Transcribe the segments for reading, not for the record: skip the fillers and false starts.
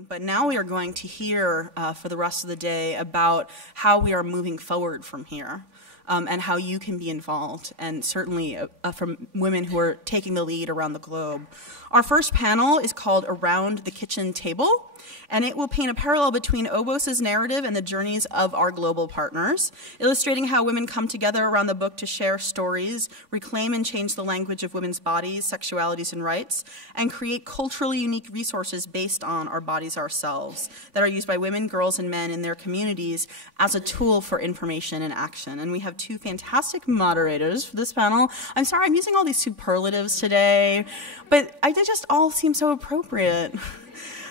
But now we are going to hear for the rest of the day about how we are moving forward from here. And how you can be involved, and certainly from women who are taking the lead around the globe. Our first panel is called Around the Kitchen Table, and it will paint a parallel between Obos's narrative and the journeys of our global partners, illustrating how women come together around the book to share stories, reclaim and change the language of women's bodies, sexualities, and rights, and create culturally unique resources based on our bodies ourselves that are used by women, girls, and men in their communities as a tool for information and action. And we have two fantastic moderators for this panel. I'm sorry, I'm using all these superlatives today, but they just all seem so appropriate.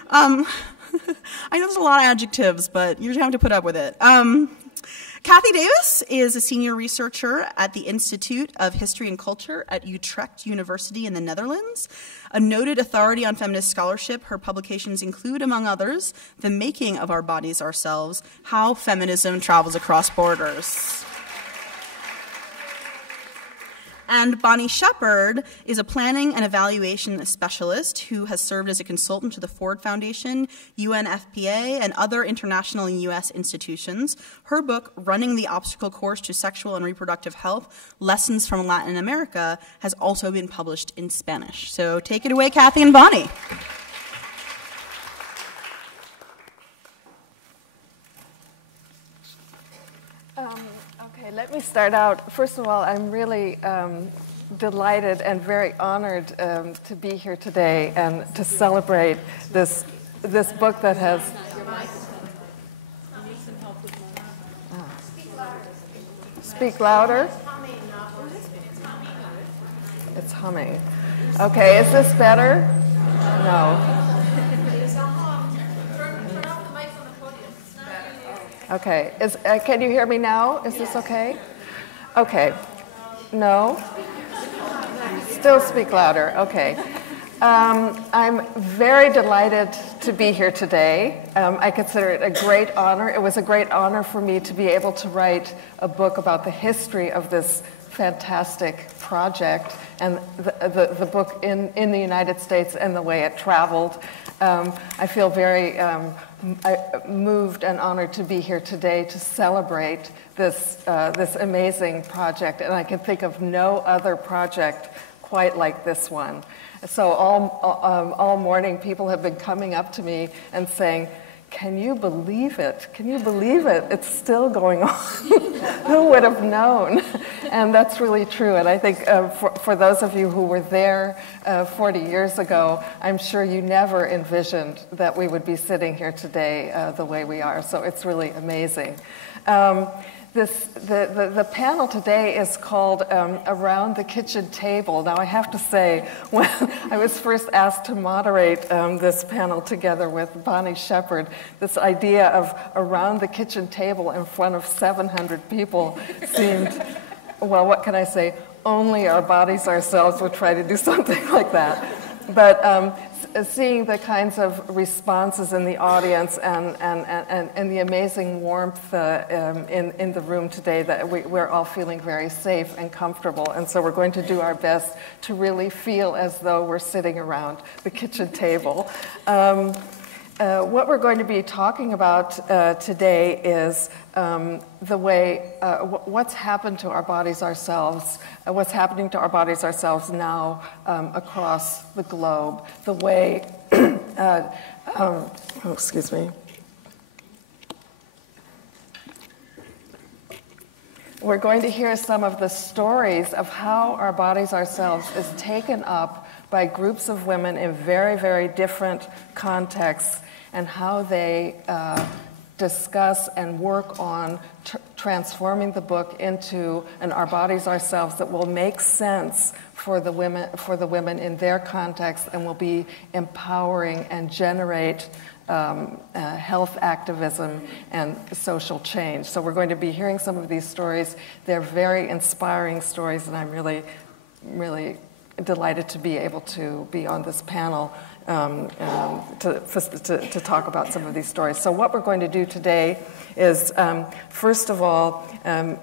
I know there's a lot of adjectives, but you're going to have to put up with it. Kathy Davis is a senior researcher at the Institute of History and Culture at Utrecht University in the Netherlands. A noted authority on feminist scholarship, her publications include, among others, The Making of Our Bodies Ourselves, How Feminism Travels Across Borders. And Bonnie Shepard is a planning and evaluation specialist who has served as a consultant to the Ford Foundation, UNFPA, and other international and U.S. institutions. Her book, Running the Obstacle Course to Sexual and Reproductive Health, Lessons from Latin America, has also been published in Spanish. So take it away, Kathy and Bonnie. Let me start out. First of all, I'm really delighted and very honored to be here today and to celebrate this book that has. Speak louder. It's humming. Okay, is this better? No. Okay, can you hear me now? Is this okay? Okay. No? Still speak louder. Okay. I'm very delighted to be here today. I consider it a great honor. It was a great honor for me to be able to write a book about the history of this fantastic project and the book in the United States and the way it traveled. I feel very moved and honored to be here today to celebrate this amazing project, and I can think of no other project quite like this one. So all morning people have been coming up to me and saying, "Can you believe it? Can you believe it? It's still going on." Who would have known? And that's really true. And I think for those of you who were there 40 years ago, I'm sure you never envisioned that we would be sitting here today the way we are. So it's really amazing. The panel today is called Around the Kitchen Table. Now I have to say, when I was first asked to moderate this panel together with Bonnie Shepard, this idea of around the kitchen table in front of 700 people seemed, well, what can I say? Only our bodies ourselves would try to do something like that. But seeing the kinds of responses in the audience and the amazing warmth in the room today, that we're all feeling very safe and comfortable. And so we're going to do our best to really feel as though we're sitting around the kitchen table. What we're going to be talking about today is the way, what's happened to our bodies ourselves, what's happening to our bodies ourselves now across the globe, the way, excuse me. We're going to hear some of the stories of how our bodies ourselves is taken up by groups of women in very, very different contexts, and how they discuss and work on transforming the book into an Our Bodies Ourselves that will make sense for the women in their context and will be empowering and generate health activism and social change. So we're going to be hearing some of these stories. They're very inspiring stories, and I'm really, really delighted to be able to be on this panel to talk about some of these stories. So what we're going to do today is, first of all, I'm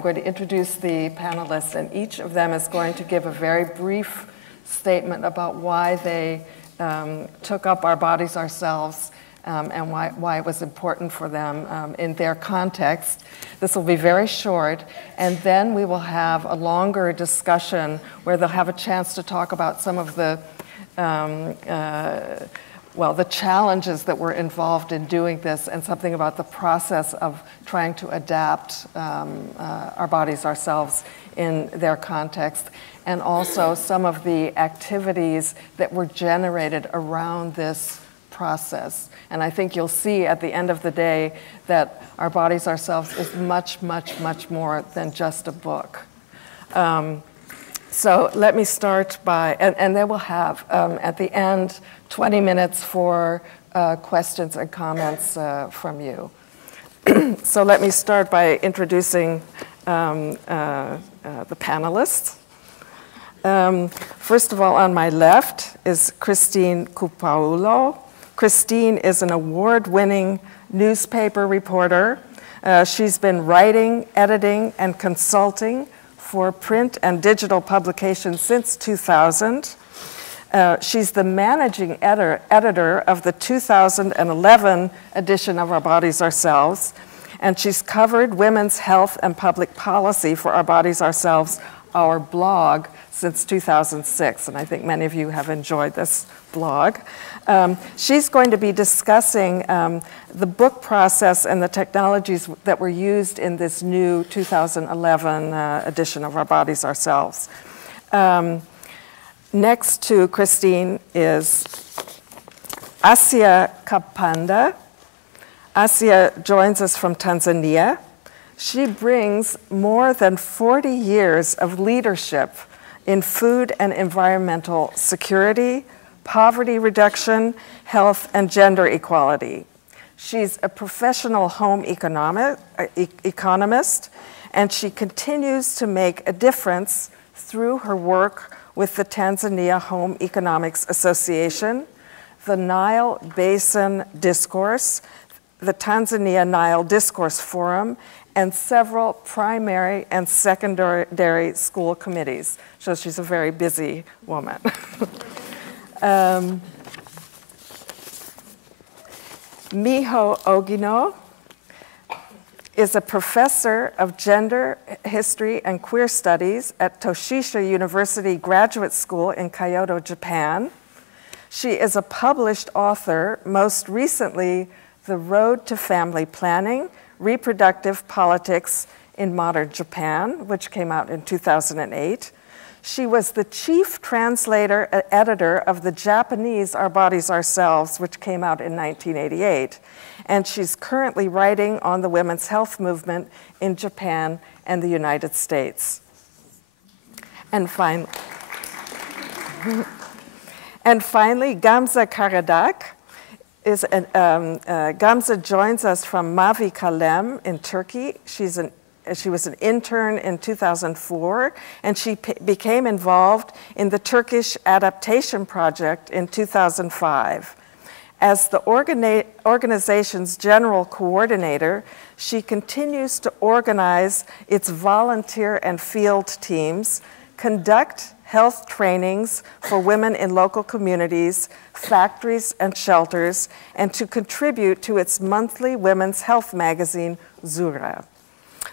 going to introduce the panelists, and each of them is going to give a very brief statement about why they took up Our Bodies, Ourselves, and why it was important for them in their context. This will be very short, and then we will have a longer discussion where they'll have a chance to talk about some of the the challenges that were involved in doing this, and something about the process of trying to adapt Our Bodies, Ourselves in their context, and also some of the activities that were generated around this process. And I think you'll see at the end of the day that Our Bodies, Ourselves is much, much, much more than just a book. So let me start by, and then we'll have at the end 20 minutes for questions and comments from you. So let me start by introducing the panelists. First of all, on my left is Christine Cupaiuolo. Christine is an award-winning newspaper reporter. She's been writing, editing, and consulting for print and digital publications since 2000. She's the managing editor of the 2011 edition of Our Bodies, Ourselves, and she's covered women's health and public policy for Our Bodies, Ourselves, our blog, since 2006, and I think many of you have enjoyed this blog. She's going to be discussing the book process and the technologies that were used in this new 2011 edition of Our Bodies, Ourselves. Next to Christine is Asia Kapande. Asia joins us from Tanzania. She brings more than 40 years of leadership in food and environmental security, poverty reduction, health, and gender equality. She's a professional home economist, and she continues to make a difference through her work with the Tanzania Home Economics Association, the Nile Basin Discourse, the Tanzania Nile Discourse Forum, and several primary and secondary school committees. So she's a very busy woman. Miho Ogino is a professor of gender, history, and queer studies at Doshisha University Graduate School in Kyoto, Japan. She is a published author, most recently, The Road to Family Planning, Reproductive Politics in Modern Japan, which came out in 2008. She was the chief translator and editor of the Japanese Our Bodies, Ourselves, which came out in 1988. And she's currently writing on the women's health movement in Japan and the United States. And finally, Gamze Karadag. Gamze joins us from Mavi Kalem in Turkey. She was an intern in 2004, and she became involved in the Turkish adaptation project in 2005. As the organization's general coordinator, she continues to organize its volunteer and field teams, conduct health trainings for women in local communities, factories, and shelters, and to contribute to its monthly women's health magazine, Zura.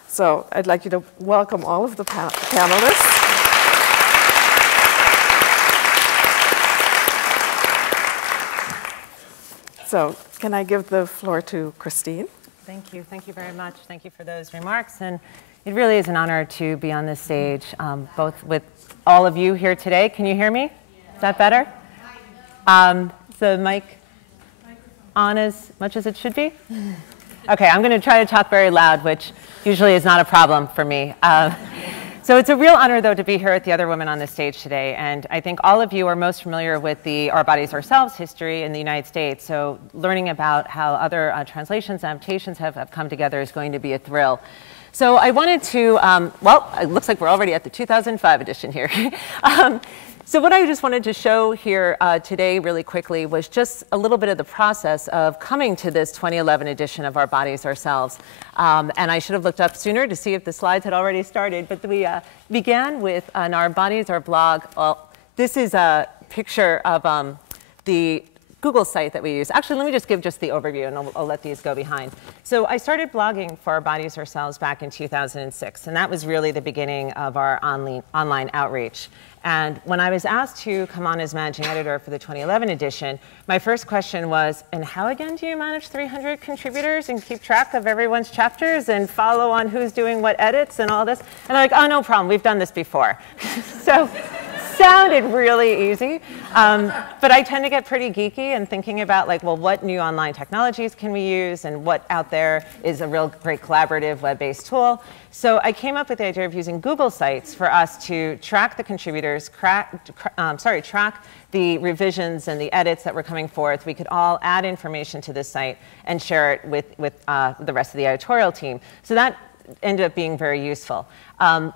So I'd like you to welcome all of the panelists. So can I give the floor to Christine? Thank you. Thank you very much. Thank you for those remarks. And it really is an honor to be on this stage, both with all of you here today. Can you hear me? Is that better? Is the mic on as much as it should be? Okay, I'm going to try to talk very loud, which usually is not a problem for me. So it's a real honor, though, to be here with the other women on the stage today. And I think all of you are most familiar with the Our Bodies, Ourselves history in the United States. So learning about how other translations and adaptations have come together is going to be a thrill. So I wanted to, well, it looks like we're already at the 2005 edition here. So what I just wanted to show here today really quickly was just a little bit of the process of coming to this 2011 edition of Our Bodies, Ourselves. And I should have looked up sooner to see if the slides had already started, but we began with on Our Bodies, our blog. Well, this is a picture of the Google site that we use. Actually, let me just give the overview, and I'll let these go behind. So I started blogging for Our Bodies, Ourselves back in 2006, and that was really the beginning of our online outreach. And when I was asked to come on as managing editor for the 2011 edition, my first question was, and how again do you manage 300 contributors and keep track of everyone's chapters and follow on who's doing what edits and all this? And they're like, oh, no problem, we've done this before. So sounded really easy, but I tend to get pretty geeky and thinking about like, well, what new online technologies can we use and what out there is a real great collaborative web-based tool. So I came up with the idea of using Google Sites for us to track the contributors, track the revisions and the edits that were coming forth. We could all add information to this site and share it with the rest of the editorial team. So that ended up being very useful.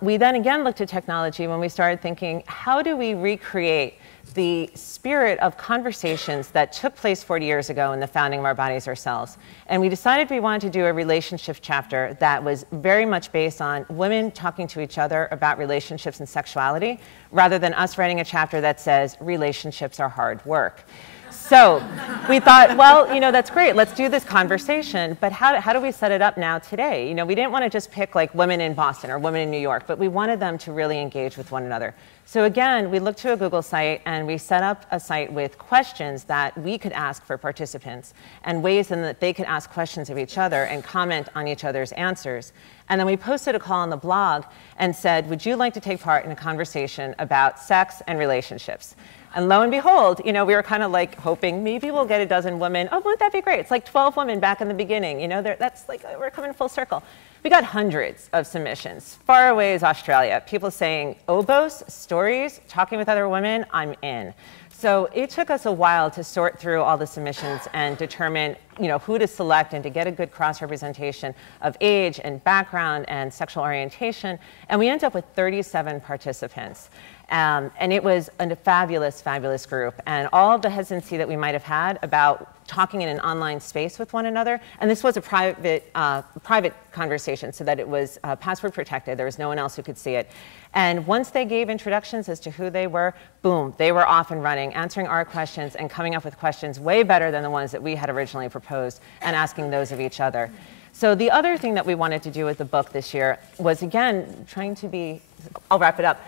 We then again looked at technology when we started thinking, how do we recreate the spirit of conversations that took place 40 years ago in the founding of Our Bodies, Ourselves? And we decided we wanted to do a relationship chapter that was very much based on women talking to each other about relationships and sexuality, rather than us writing a chapter that says relationships are hard work. So we thought, well, you know, that's great. Let's do this conversation. But how do we set it up now today? You know, we didn't want to just pick like women in Boston or women in New York, but we wanted them to really engage with one another. So again, we looked to a Google site and we set up a site with questions that we could ask for participants and ways in that they could ask questions of each other and comment on each other's answers. And then we posted a call on the blog and said, would you like to take part in a conversation about sex and relationships? And lo and behold, you know, we were kind of like hoping maybe we'll get a dozen women. Oh, wouldn't that be great? It's like 12 women back in the beginning. You know, that's like, we're coming full circle. We got hundreds of submissions. Far away is Australia. People saying, obos, stories, talking with other women, I'm in. So it took us a while to sort through all the submissions and determine, you know, who to select and to get a good cross-representation of age and background and sexual orientation. And we ended up with 37 participants. And it was a fabulous, fabulous group. And all of the hesitancy that we might have had about talking in an online space with one another, and this was a private conversation so that it was password protected. There was no one else who could see it. And once they gave introductions as to who they were, boom, they were off and running, answering our questions and coming up with questions way better than the ones that we had originally proposed and asking those of each other. So the other thing that we wanted to do with the book this year was, again, trying to be, I'll wrap it up,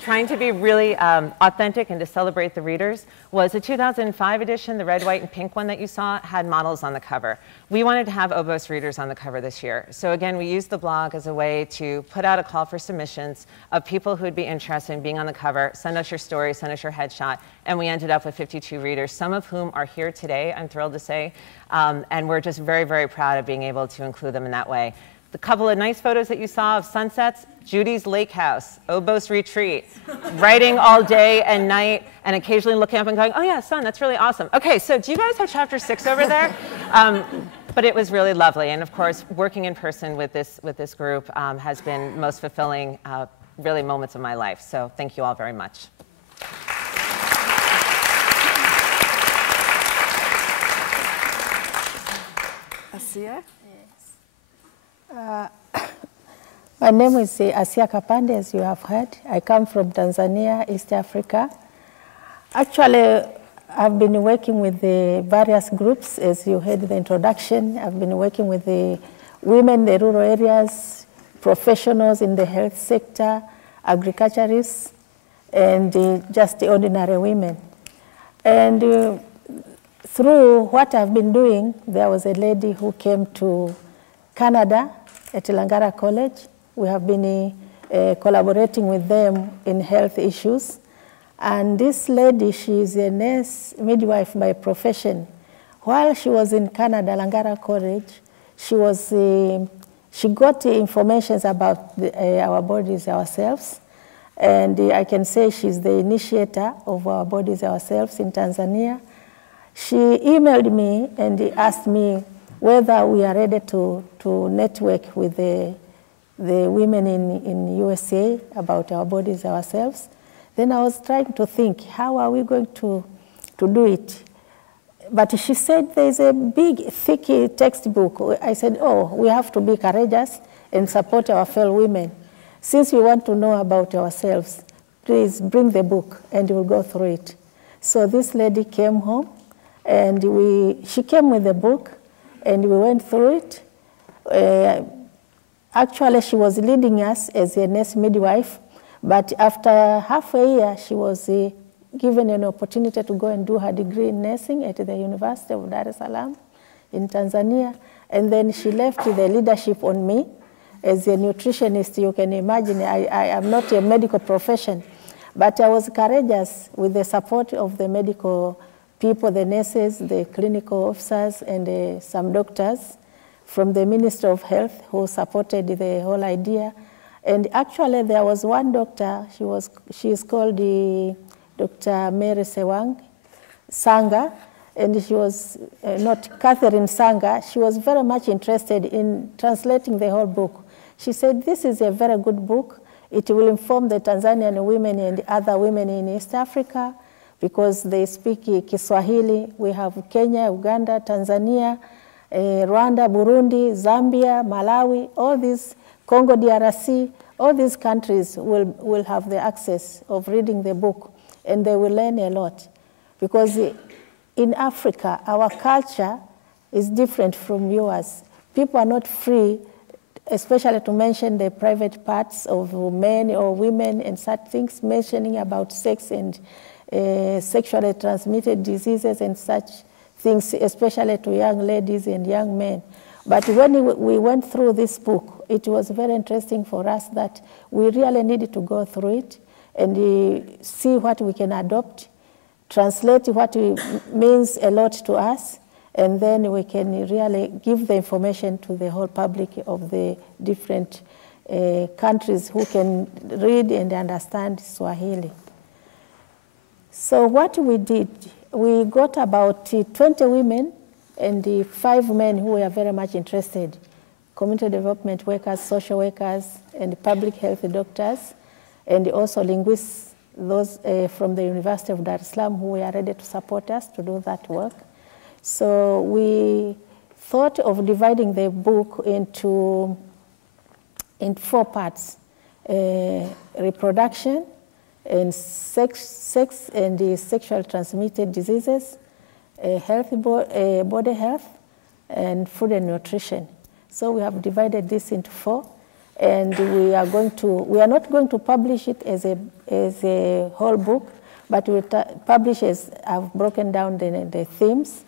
trying to be really authentic and to celebrate the readers, was the 2005 edition, the red, white, and pink one that you saw, had models on the cover. We wanted to have obos readers on the cover this year. So again, we used the blog as a way to put out a call for submissions of people who would be interested in being on the cover. Send us your story, send us your headshot, and we ended up with 52 readers, some of whom are here today, I'm thrilled to say, and we're just very, very proud of being able to include them in that way. The couple of nice photos that you saw of sunsets, Judy's lake house, Obos retreat, writing all day and night, and occasionally looking up and going, oh yeah, sun, that's really awesome. Okay, so do you guys have chapter 6 over there? But it was really lovely. And of course, working in person with this group has been most fulfilling, really, moments of my life. So thank you all very much. Asia? My name is Asia Kapande, as you have heard. I come from Tanzania, East Africa. Actually, I've been working with the various groups, as you heard the introduction. I've been working with the women in the rural areas, professionals in the health sector, agriculturists, and just the ordinary women. And through what I've been doing, there was a lady who came to Canada at Langara College. We have been collaborating with them in health issues. And this lady, she is a nurse midwife by profession. While she was in Canada, Langara College, she got information about our bodies ourselves. And I can say she's the initiator of Our Bodies Ourselves in Tanzania. She emailed me and asked me whether we are ready to network with the women in USA about Our Bodies Ourselves. Then I was trying to think, how are we going to do it? But she said there's a big, thick textbook. I said, oh, we have to be courageous and support our fellow women. Since we want to know about ourselves, please bring the book and we'll go through it. So this lady came home, and she came with a book, and we went through it. Actually, she was leading us as a nurse midwife, but after half a year, she was given an opportunity to go and do her degree in nursing at the University of Dar es Salaam in Tanzania. And then she left the leadership on me. As a nutritionist, you can imagine, I am not a medical profession, but I was courageous with the support of the medical people, the nurses, the clinical officers, and some doctors from the Ministry of Health who supported the whole idea. And actually, there was one doctor, she is called Dr. Mary Sewang Sanga, and she was not Catherine Sanga. She was very much interested in translating the whole book. She said, this is a very good book. It will inform the Tanzanian women and other women in East Africa because they speak Kiswahili. We have Kenya, Uganda, Tanzania, Rwanda, Burundi, Zambia, Malawi, all these, Congo DRC, all these countries will have the access of reading the book, and they will learn a lot. Because in Africa, our culture is different from yours. People are not free, especially to mention the private parts of men or women and such things, mentioning about sex and sexually transmitted diseases and such things, especially to young ladies and young men. But when we went through this book, it was very interesting for us that we really needed to go through it and see what we can adopt, translate what means a lot to us, and then we can really give the information to the whole public of the different countries who can read and understand Swahili. So what we did, we got about 20 women and 5 men who were very much interested, community development workers, social workers, and public health doctors, and also linguists, those from the University of Dar es Salaam who were ready to support us to do that work. So we thought of dividing the book in 4 parts, reproduction, and sex and sexual transmitted diseases, healthy body health, and food and nutrition. So we have divided this into 4, and we are not going to publish it as a whole book, but we publish as I've broken down the themes,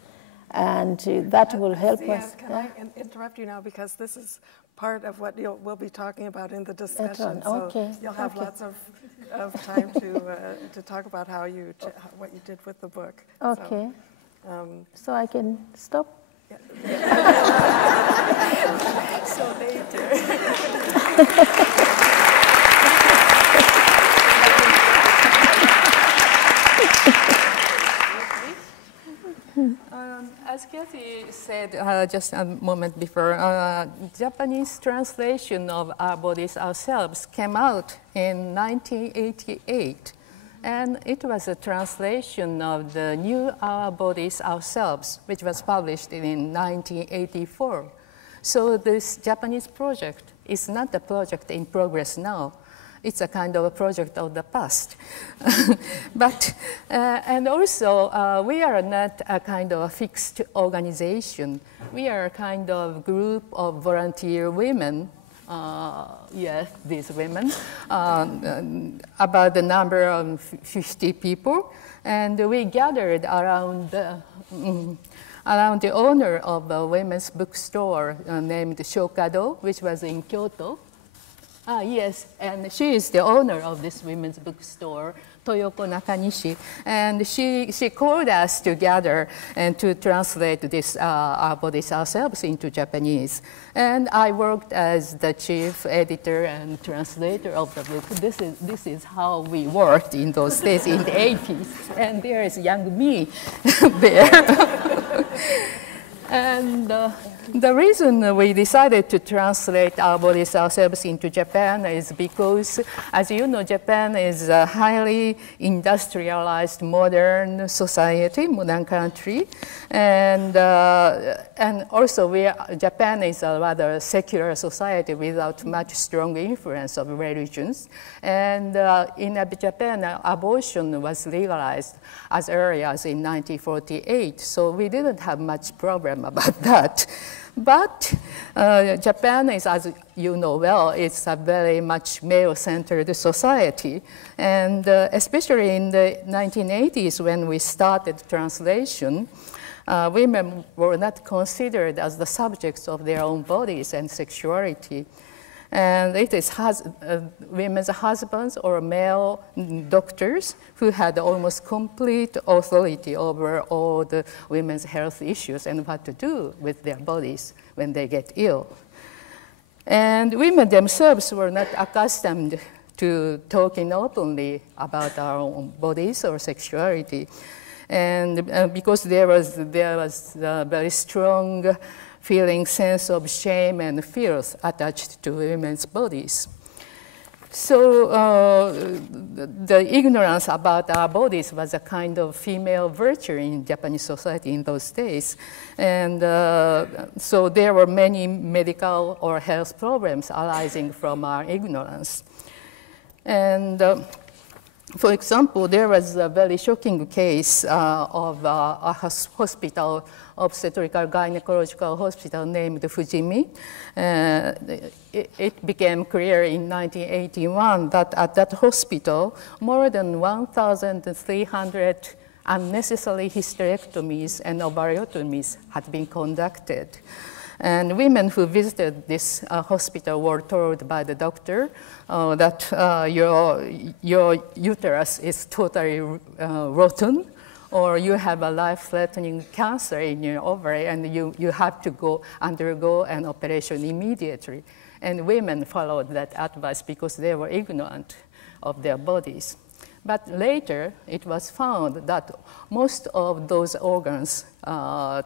and that will help us. Can I interrupt you now, because this is part of what we'll be talking about in the discussion. Okay. So you'll have lots of time to talk about what you did with the book. Okay. So I can stop? Yeah. So later. As Kathy said just a moment before, Japanese translation of Our Bodies, Ourselves came out in 1988. And it was a translation of the new Our Bodies, Ourselves, which was published in 1984. So this Japanese project is not a project in progress now. It's a kind of a project of the past. But, and also, we are not a kind of a fixed organization. We are a kind of group of volunteer women. Yes, these women, about the number of 50 people. And we gathered around the owner of a women's bookstore named Shokado, which was in Kyoto. Yes, and she is the owner of this women's bookstore, Toyoko Nakanishi, and she called us together and to translate this Our Bodies, Ourselves into Japanese. And I worked as the chief editor and translator of the book. This is how we worked in those days in the 80s. And there is young me there. And the reason we decided to translate our bodies ourselves into Japan is because, as you know, Japan is a highly industrialized modern society, modern country. And also Japan is a rather secular society without much strong influence of religions. And in Japan, abortion was legalized as early as in 1948. So we didn't have much problem about that. But Japan is, as you know well, it's a very much male-centered society. And especially in the 1980s when we started translation, women were not considered as the subjects of their own bodies and sexuality. And it is women's husbands or male doctors who had almost complete authority over all the women's health issues and what to do with their bodies when they get ill. And women themselves were not accustomed to talking openly about our own bodies or sexuality. And because there was a very strong sense of shame and fears attached to women's bodies. So the ignorance about our bodies was a kind of female virtue in Japanese society in those days. And so there were many medical or health problems arising from our ignorance. And for example, there was a very shocking case of a hospital, obstetrical gynecological hospital named Fujimi. It became clear in 1981 that at that hospital, more than 1,300 unnecessary hysterectomies and ovariotomies had been conducted. And women who visited this hospital were told by the doctor that your uterus is totally rotten, or you have a life-threatening cancer in your ovary, and you have to undergo an operation immediately. And women followed that advice because they were ignorant of their bodies. But later, it was found that most of those organs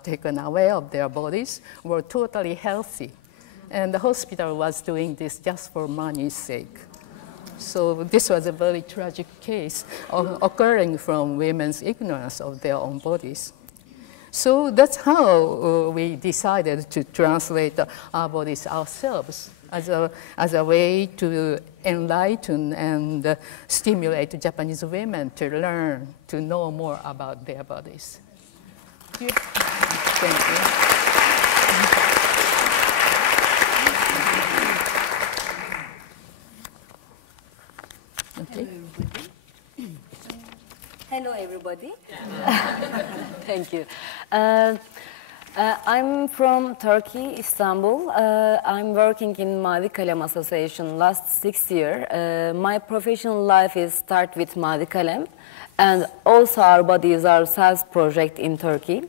taken away of their bodies were totally healthy. And the hospital was doing this just for money's sake. So this was a very tragic case occurring from women's ignorance of their own bodies. So that's how we decided to translate our bodies ourselves as a way to enlighten and stimulate Japanese women to learn, to know more about their bodies. Yeah. Thank you. Okay. Hello, everybody. Thank you. I'm from Turkey, Istanbul. I'm working in Mavi Kalem Association last 6 years. My professional life is start with Mavi Kalem, and also our Body is our SaaS project in Turkey.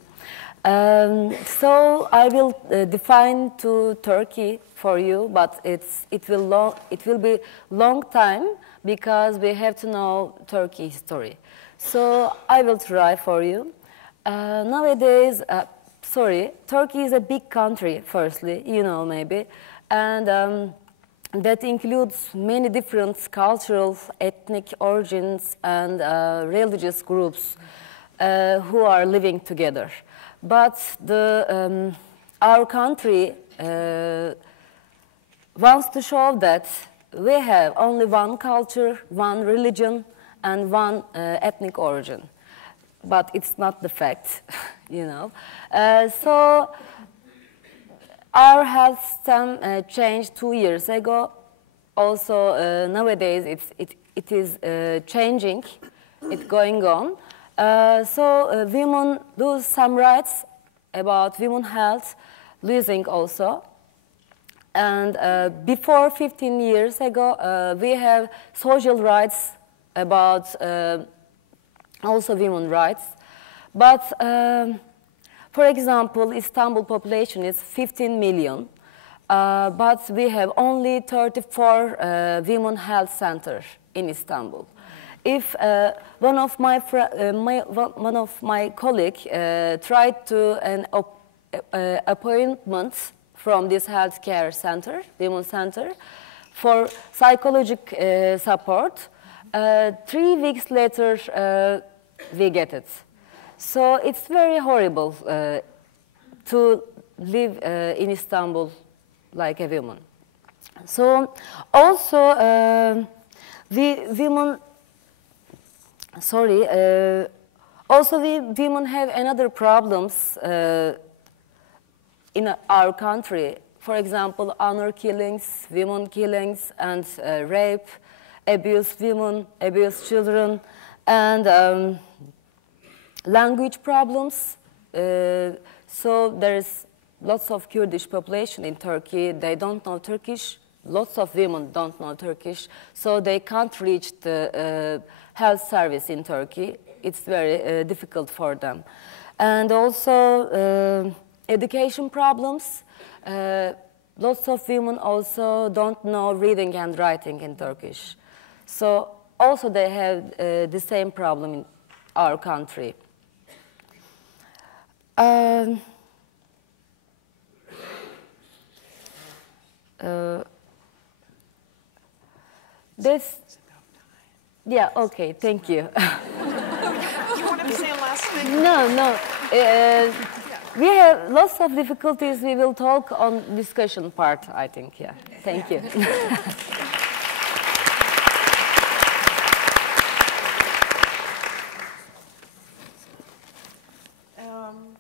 So I will define to Turkey for you, but it will be long time because we have to know Turkey history. So I will try for you. Nowadays, Turkey is a big country, firstly, you know maybe, and that includes many different cultural, ethnic origins and religious groups who are living together. But our country wants to show that we have only one culture, one religion, and one ethnic origin. But it's not the fact, you know. So our health system changed 2 years ago. Also, nowadays it is changing, it's going on. So women lose some rights about women's health, losing also. And before 15 years ago, we have social rights about also women's rights. But for example, Istanbul population is 15 million, but we have only 34 women health centers in Istanbul. If one of my colleagues tried to appointments from this healthcare center, women's center, for psychological support. 3 weeks later, we get it. So it's very horrible to live in Istanbul like a woman. So also the women, also the women have another problems in our country. For example, honor killings, women killings, and rape, abuse women, abuse children, and language problems. So there's lots of Kurdish population in Turkey. They don't know Turkish. Lots of women don't know Turkish. So they can't reach the health service in Turkey. It's very difficult for them. And also education problems. Lots of women also don't know reading and writing in Turkish. So also they have the same problem in our country. Yeah, okay, thank you. You want to say a last thing? No. We have lots of difficulties. We will talk on discussion part, I think, yeah. Thank you.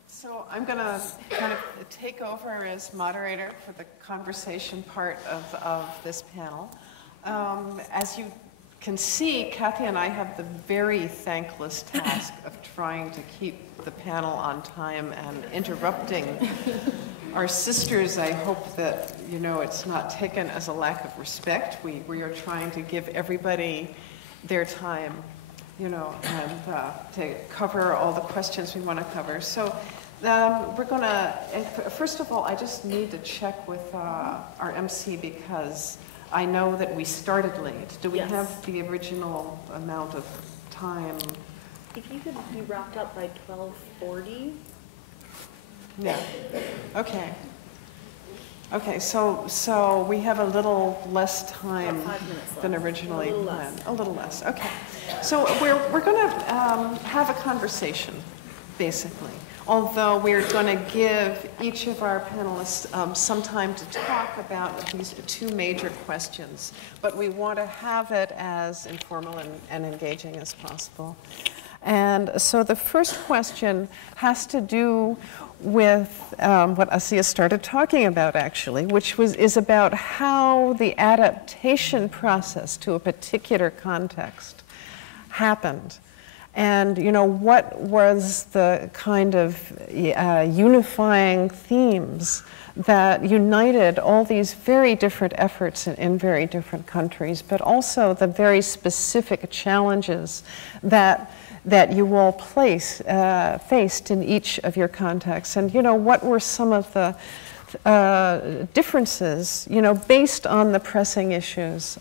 So I'm going to kind of take over as moderator for the conversation part of this panel. As you can see, Kathy and I have the very thankless task of trying to keep the panel on time and interrupting our sisters. I hope that, you know, it's not taken as a lack of respect. We are trying to give everybody their time, you know, and to cover all the questions we want to cover. So we're going to, first of all, I just need to check with our MC because I know that we started late. Do we have the original amount of time? If you could be wrapped up by 12:40. Yeah. Okay. Okay, so we have a little less time than originally planned. A little less. Okay. So we're going to have a conversation, basically. Although we're going to give each of our panelists some time to talk about these 2 major questions, but we want to have it as informal and engaging as possible. And so the first question has to do with what Asiya started talking about, actually, which is about how the adaptation process to a particular context happened. And, you know, what was the kind of unifying themes that united all these very different efforts in very different countries, but also the very specific challenges that you all faced in each of your contexts. And, you know, what were some of the differences, you know, based on the pressing issues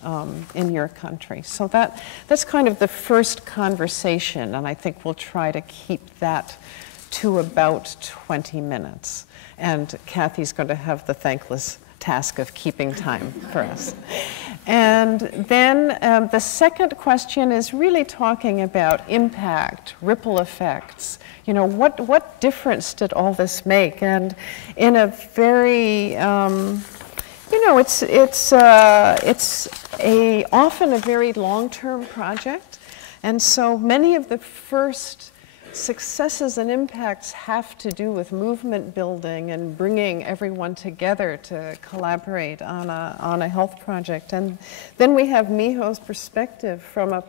in your country. So that's kind of the first conversation, and I think we'll try to keep that to about 20 minutes. And Kathy's going to have the thankless task of keeping time for us. And then the second question is really talking about impact, ripple effects. You know, what difference did all this make? And in a very, you know, it's often a very long-term project. And so many of the first successes and impacts have to do with movement building and bringing everyone together to collaborate on a health project. And then we have Miho's perspective from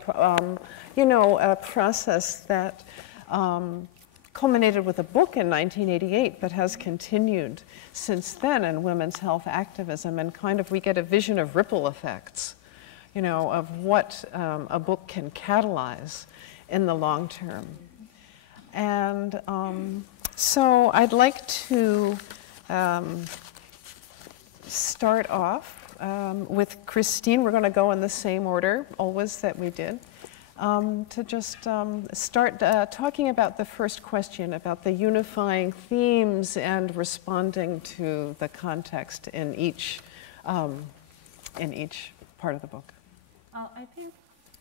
you know, a process that culminated with a book in 1988, but has continued since then in women's health activism. And kind of we get a vision of ripple effects, you know, of what a book can catalyze in the long term. And so I'd like to start off with Christine. We're going to go in the same order, always, that we did. to just start talking about the first question, about the unifying themes and responding to the context in each part of the book. I think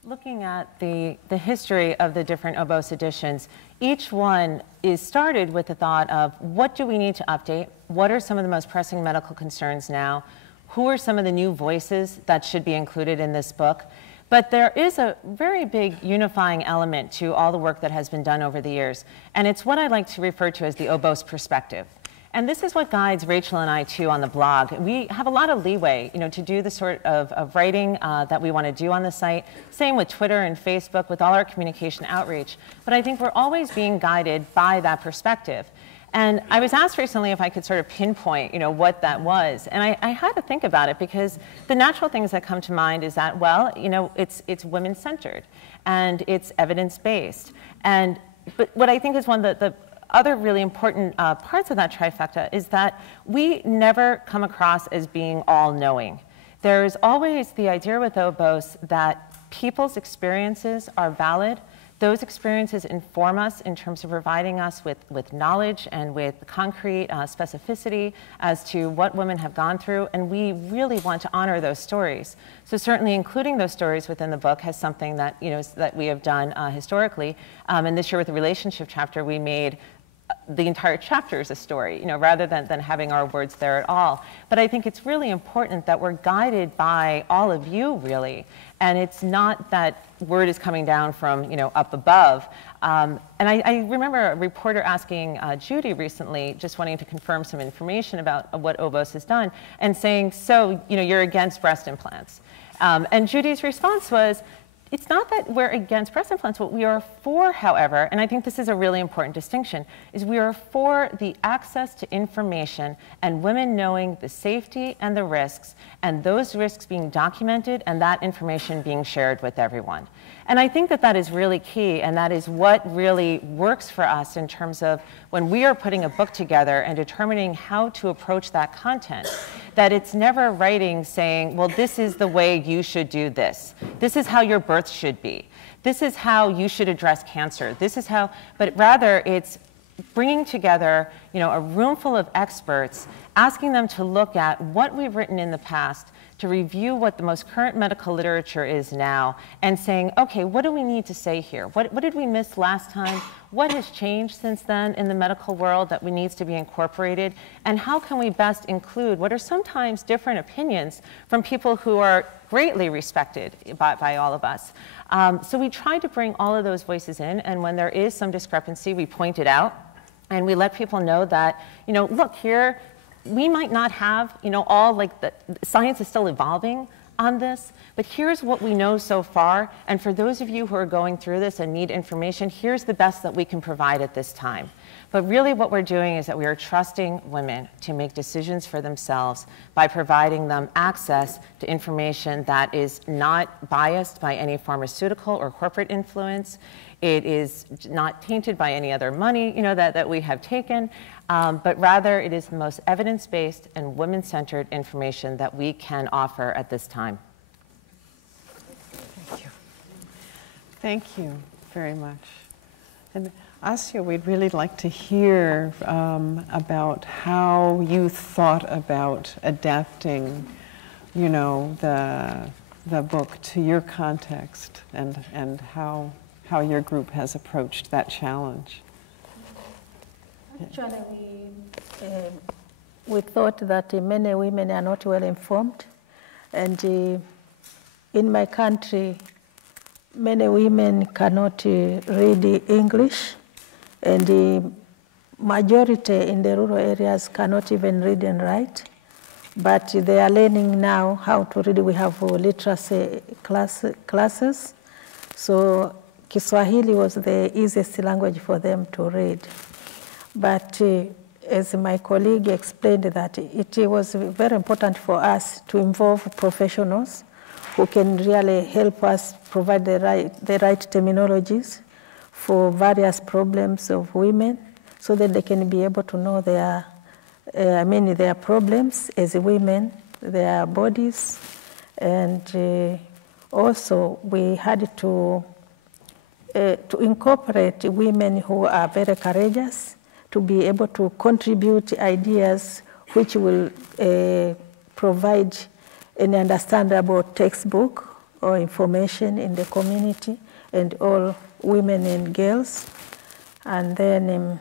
looking at the history of the different Obos editions, each one is started with the thought of what do we need to update? What are some of the most pressing medical concerns now? Who are some of the new voices that should be included in this book? But there is a very big unifying element to all the work that has been done over the years. And it's what I like to refer to as the Obos perspective. And this is what guides Rachel and I, too, on the blog. We have a lot of leeway, to do the sort of writing that we want to do on the site. Same with Twitter and Facebook, with all our communication outreach. But I think we're always being guided by that perspective. And I was asked recently if I could sort of pinpoint, what that was. And I had to think about it, because the natural things that come to mind is that, well, it's women-centered and it's evidence-based. But what I think is one of the other really important parts of that trifecta is that we never come across as being all-knowing. There's always the idea with Obos that people's experiences are valid. Those experiences inform us in terms of providing us with knowledge and with concrete specificity as to what women have gone through, and we really want to honor those stories. So certainly including those stories within the book has something that, that we have done historically. And this year with the relationship chapter, we made the entire chapter is a story, rather than having our words there at all. But I think it's really important that we're guided by all of you, really. And it's not that word is coming down from, up above. And I remember a reporter asking Judy recently, just wanting to confirm some information about what Obos has done, and saying, so, you're against breast implants. And Judy's response was, it's not that we're against breast implants. What we are for, however, and I think this is a really important distinction, is we are for the access to information and women knowing the safety and the risks, and those risks being documented and that information being shared with everyone. And I think that that is really key, and that is what really works for us in terms of when we are putting a book together and determining how to approach that content, that it's never writing saying, well, this is the way you should do this. This is how your birth should be. This is how you should address cancer. This is how, but rather it's bringing together, a room full of experts, asking them to look at what we've written in the past, to review what the most current medical literature is now, and saying, okay, what do we need to say here? What did we miss last time? What has changed since then in the medical world that needs to be incorporated? And how can we best include what are sometimes different opinions from people who are greatly respected by all of us? So we try to bring all of those voices in, and when there is some discrepancy, we point it out, and we let people know that, look, here, we might not have, all the science is still evolving on this, but here's what we know so far. And for those of you who are going through this and need information, here's the best that we can provide at this time. But really what we're doing is that we are trusting women to make decisions for themselves by providing them access to information that is not biased by any pharmaceutical or corporate influence. It is not tainted by any other money, that we have taken, but rather it is the most evidence-based and women-centered information that we can offer at this time. Thank you. Thank you very much. And Asya, we'd really like to hear about how you thought about adapting, the book to your context, and how your group has approached that challenge. Actually, we thought that many women are not well informed, and in my country, many women cannot read English, and the majority in the rural areas cannot even read and write, but they are learning now how to read. We have literacy classes, so Kiswahili was the easiest language for them to read. But as my colleague explained, that it was very important for us to involve professionals who can really help us provide the right terminologies for various problems of women, so that they can be able to know their problems as women, their bodies, and also we had to to incorporate women who are very courageous, to be able to contribute ideas which will provide an understandable textbook or information in the community and all women and girls. And then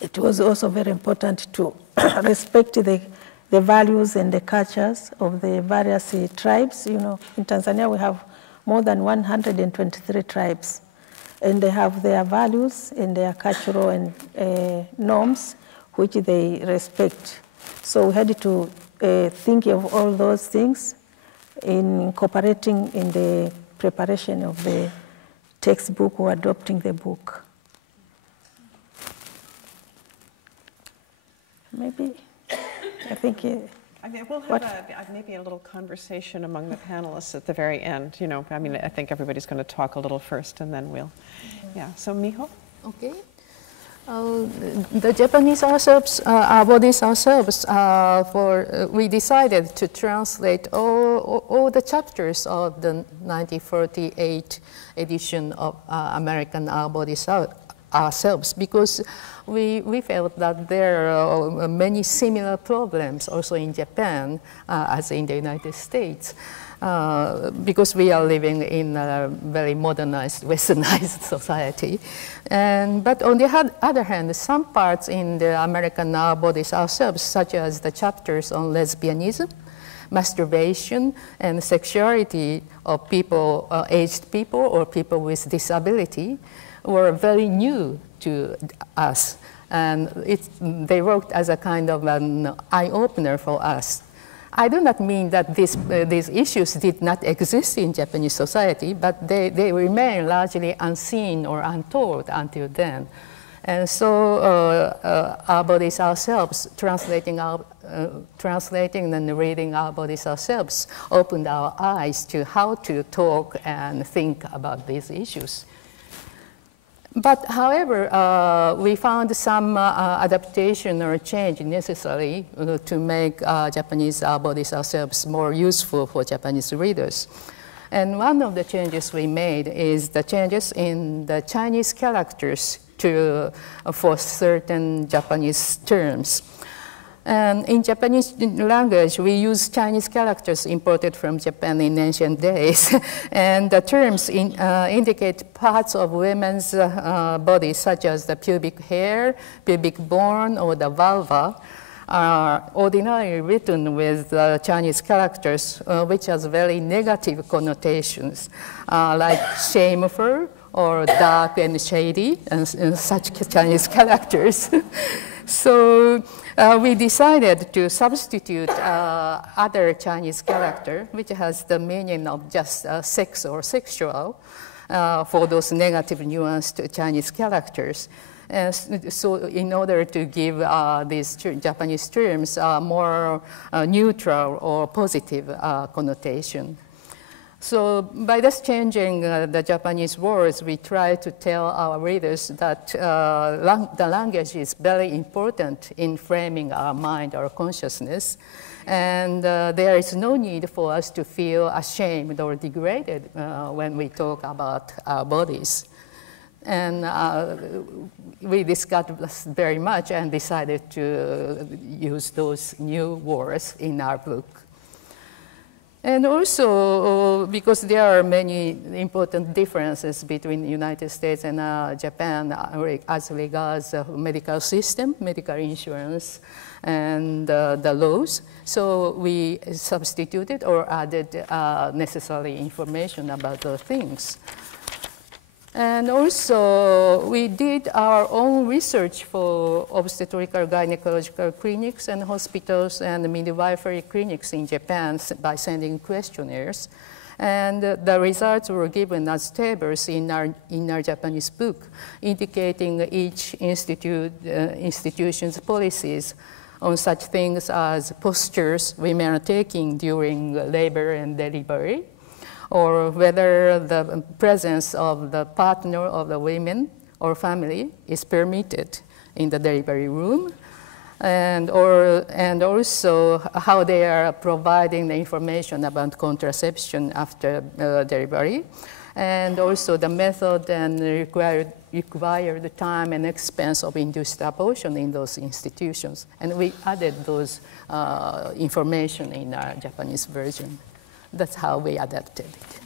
it was also very important to respect the values and the cultures of the various tribes. You know, in Tanzania we have more than 123 tribes, and they have their values and their cultural and norms which they respect. So we had to think of all those things in incorporating in the preparation of the textbook or adopting the book. Maybe, I think. I mean, we'll have maybe a little conversation among the panelists at the very end. You know, I mean, I think everybody's going to talk a little first, and then we'll, yeah. So Miho. Okay. The Japanese ourselves, our bodies ourselves, we decided to translate all the chapters of the 1948 edition of American Our Bodies Ourselves, because we felt that there are many similar problems also in Japan as in the United States. Because we are living in a very modernized, westernized society. But on the other hand, some parts in the American Our Bodies Ourselves, such as the chapters on lesbianism, masturbation, and sexuality of people, aged people or people with disability, were very new to us. And they worked as a kind of an eye-opener for us. I do not mean that these issues did not exist in Japanese society, but they remain largely unseen or untold until then. And so Our Bodies Ourselves, translating and reading Our Bodies Ourselves, opened our eyes to how to talk and think about these issues. But however, we found some adaptation or change necessary to make Japanese Our Bodies Ourselves more useful for Japanese readers. And one of the changes we made is the changes in the Chinese characters for certain Japanese terms. And in Japanese language, we use Chinese characters imported from Japan in ancient days. And the terms indicate parts of women's bodies, such as the pubic hair, pubic bone, or the vulva, are ordinarily written with Chinese characters, which has very negative connotations, like shameful or dark and shady, and such Chinese characters. So we decided to substitute other Chinese character, which has the meaning of just sex or sexual, for those negative nuanced Chinese characters. And so in order to give these Japanese terms a more neutral or positive connotation. So by just changing the Japanese words, we try to tell our readers that the language is very important in framing our mind, our consciousness. And there is no need for us to feel ashamed or degraded when we talk about our bodies. And we discussed this very much and decided to use those new words in our book. And also, because there are many important differences between the United States and Japan as regards the medical system, medical insurance, and the laws. So we substituted or added necessary information about those things. And also, we did our own research for obstetrical gynecological clinics and hospitals and midwifery clinics in Japan by sending questionnaires. And the results were given as tables in our Japanese book, indicating each institution's policies on such things as postures women are taking during labor and delivery, or whether the presence of the partner of the women or family is permitted in the delivery room, and also how they are providing the information about contraception after delivery, and also the method and required time and expense of induced abortion in those institutions. And we added those information in our Japanese version. That's how we adapted it.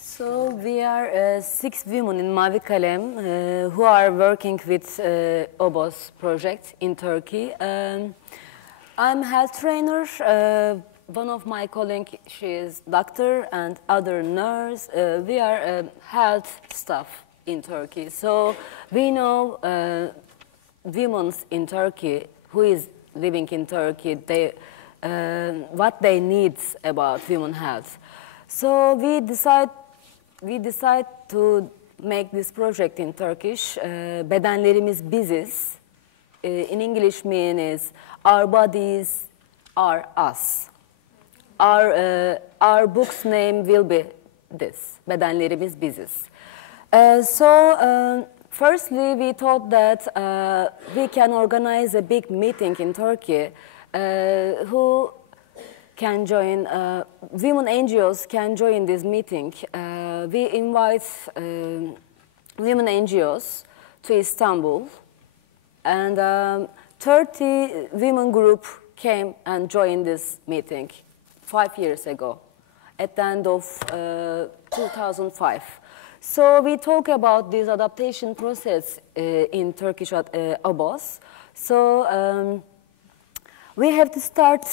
So we are 6 women in Mavi Kalem who are working with OBOS project in Turkey. I'm health trainer. One of my colleagues, she is doctor, and other nurse. We are health staff in Turkey. So we know women in Turkey who is living in Turkey, what they need about women health. So we decide to make this project in Turkish. Bedenlerimiz biziz. In English means our bodies are us. Our book's name will be this, Bedenlerimiz biziz. Firstly, we thought that we can organize a big meeting in Turkey who can join, women NGOs can join this meeting. We invite women NGOs to Istanbul, and 30 women group came and joined this meeting 5 years ago, at the end of 2005. So we talk about this adaptation process in Turkish OBOS. So we have to start,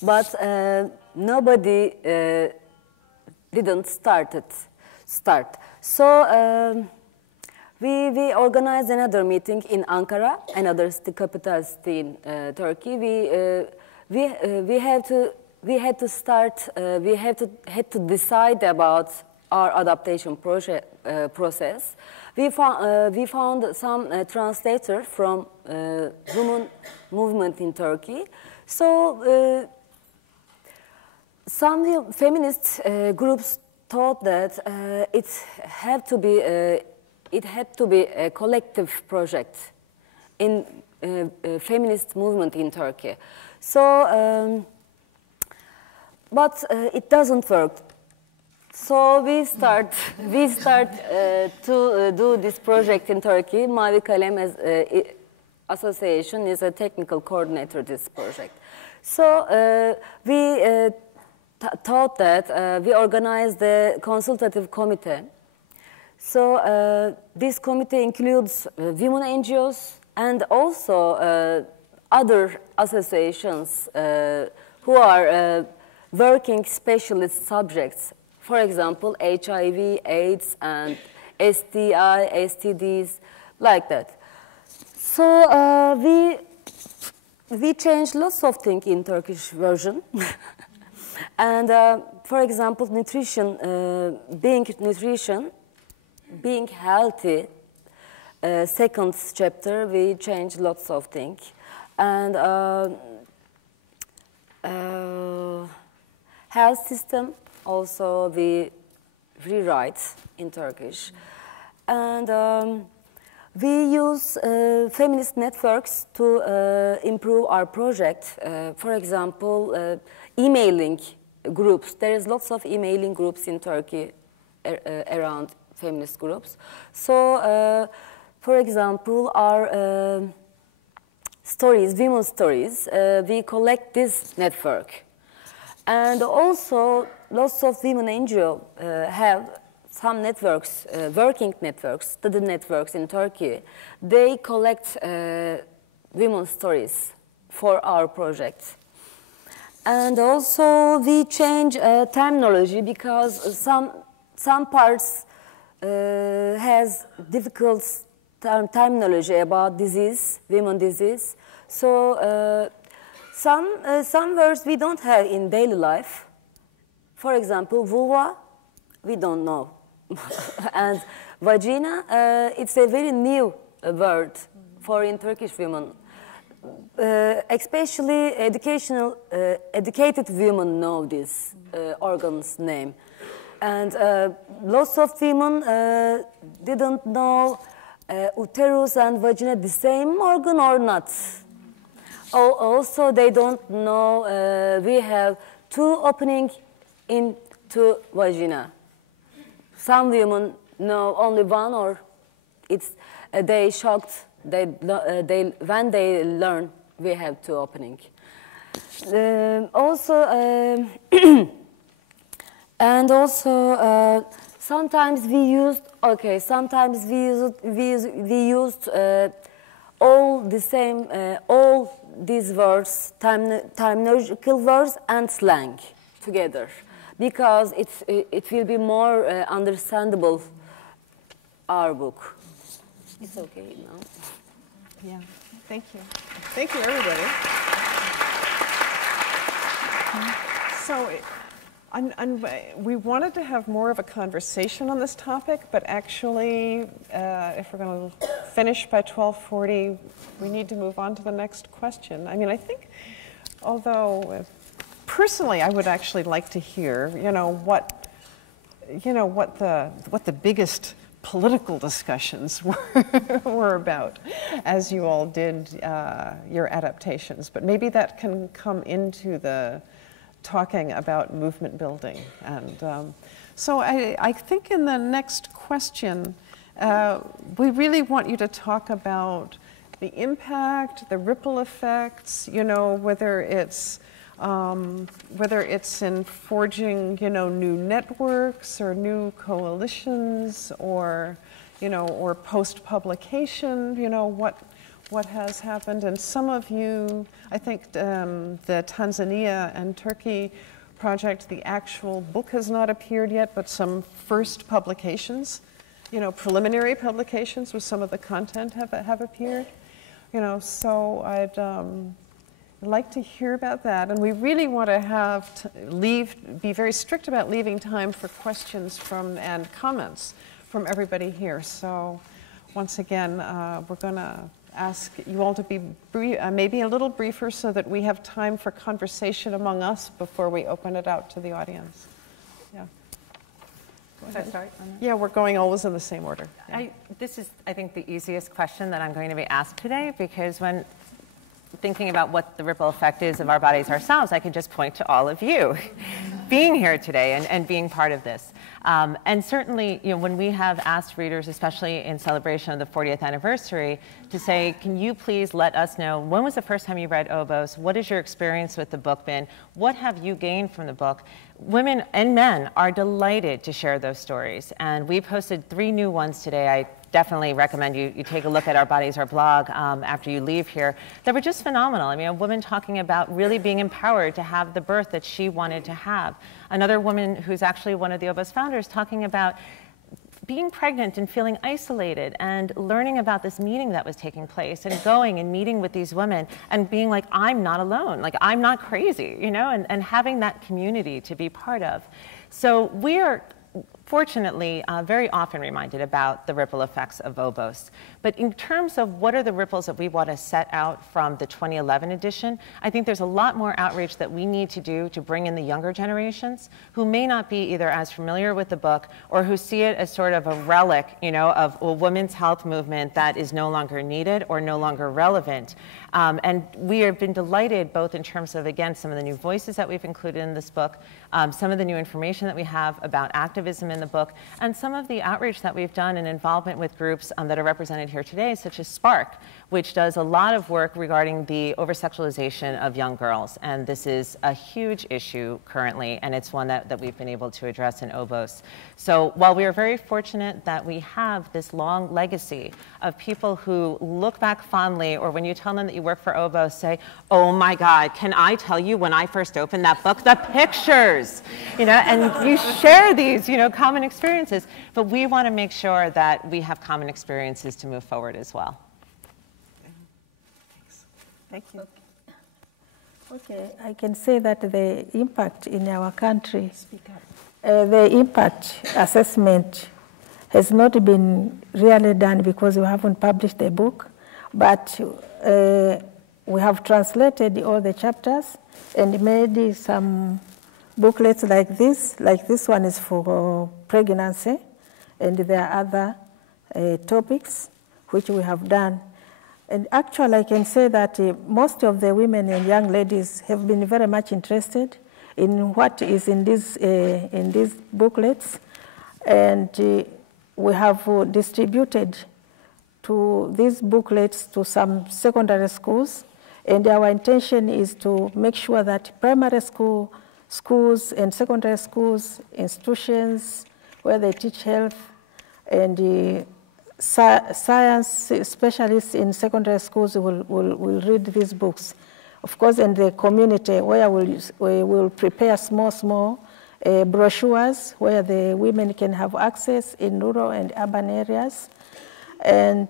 but nobody didn't start. So we organized another meeting in Ankara, another capital city in Turkey. We had to decide about our adaptation process. We found some translator from women movement in Turkey. So some feminist groups thought that it had to be a collective project in feminist movement in Turkey. So, but it doesn't work. So we start to do this project in Turkey. Mavi Kalem as association is a technical coordinator of this project. So we thought that we organized the consultative committee. So this committee includes women NGOs and also other associations who are working specialist subjects. For example, HIV, AIDS, and STI, STDs, like that. So we changed lots of things in Turkish version. And for example, nutrition, being healthy, second chapter, we changed lots of things. And health system, also we rewrite in Turkish. And we use feminist networks to improve our project. For example, emailing groups. There is lots of emailing groups in Turkey around feminist groups. So, for example, our stories, women's stories, we collect this network. And also, lots of women NGOs have some networks, working networks, study networks in Turkey. They collect women's stories for our project. And also, we change terminology because some parts has difficult terminology about disease, women disease. So some words we don't have in daily life. For example, vulva, we don't know. And vagina, it's a very new word for in Turkish women. Especially educated women know this organ's name. And lots of women didn't know uterus and vagina the same organ or not. Also, they don't know we have two opening into vagina. Some women know only one, or it's they shocked when they learn we have two opening. Sometimes we used all the same all these words, terminological words and slang together, because it will be more understandable our book. It's okay now. Yeah, thank you. Thank you, everybody. So, we wanted to have more of a conversation on this topic, but actually, if we're going to finish by 12:40, we need to move on to the next question. I mean, I think, although personally, I would actually like to hear, what the biggest political discussions were about as you all did your adaptations. But maybe that can come into the talking about movement building. And so I think in the next question, we really want you to talk about the impact, the ripple effects, whether it's in forging, new networks or new coalitions, or post-publication, what has happened. And some of you, I think the Tanzania and Turkey project, the actual book has not appeared yet, but some first publications, preliminary publications with some of the content have appeared. So I'd like to hear about that. And we really want to be very strict about leaving time for questions and comments from everybody here. So once again, we're going to ask you all to be maybe a little briefer so that we have time for conversation among us before we open it out to the audience. Yeah. Should I start on that? Yeah, we're going always in the same order. Yeah. This is, I think, the easiest question that I'm going to be asked today, because when thinking about what the ripple effect is of our bodies ourselves, I could just point to all of you being here today and being part of this. And certainly, when we have asked readers, especially in celebration of the 40th anniversary, to say, can you please let us know, when was the first time you read Obos? What has your experience with the book been? What have you gained from the book? Women and men are delighted to share those stories. And we posted 3 new ones today. I definitely recommend you take a look at Our Bodies, Our blog after you leave here. That were just phenomenal. I mean, a woman talking about really being empowered to have the birth that she wanted to have. Another woman who's actually one of the Obos founders talking about being pregnant and feeling isolated and learning about this meeting that was taking place and going and meeting with these women and being like, I'm not alone, like I'm not crazy, and having that community to be part of. So we are fortunately very often reminded about the ripple effects of Obos. But in terms of what are the ripples that we want to set out from the 2011 edition, I think there's a lot more outreach that we need to do to bring in the younger generations who may not be either as familiar with the book or who see it as sort of a relic, of a women's health movement that is no longer needed or no longer relevant. And we have been delighted both in terms of, again, some of the new voices that we've included in this book, some of the new information that we have about activism in the book, and some of the outreach that we've done in involvement with groups that are represented here today, such as Spark, which does a lot of work regarding the over-sexualization of young girls. And this is a huge issue currently, and it's one that we've been able to address in Obos. So while we are very fortunate that we have this long legacy of people who look back fondly, or when you tell them that you work for Obos, say, oh my God, can I tell you when I first opened that book, the pictures, and you share these, common experiences. But we want to make sure that we have common experiences to move forward as well. Thank you. Okay, I can say that the impact in our country, the impact assessment has not been really done because we haven't published the book, but we have translated all the chapters and made some booklets like this. Like this one is for pregnancy, and there are other topics which we have done. And actually, I can say that most of the women and young ladies have been very much interested, in what is in these booklets, and we have distributed to these booklets to some secondary schools, and our intention is to make sure that primary schools and secondary schools, institutions where they teach health, and science specialists in secondary schools will read these books. Of course, in the community where we will prepare small brochures where the women can have access in rural and urban areas. And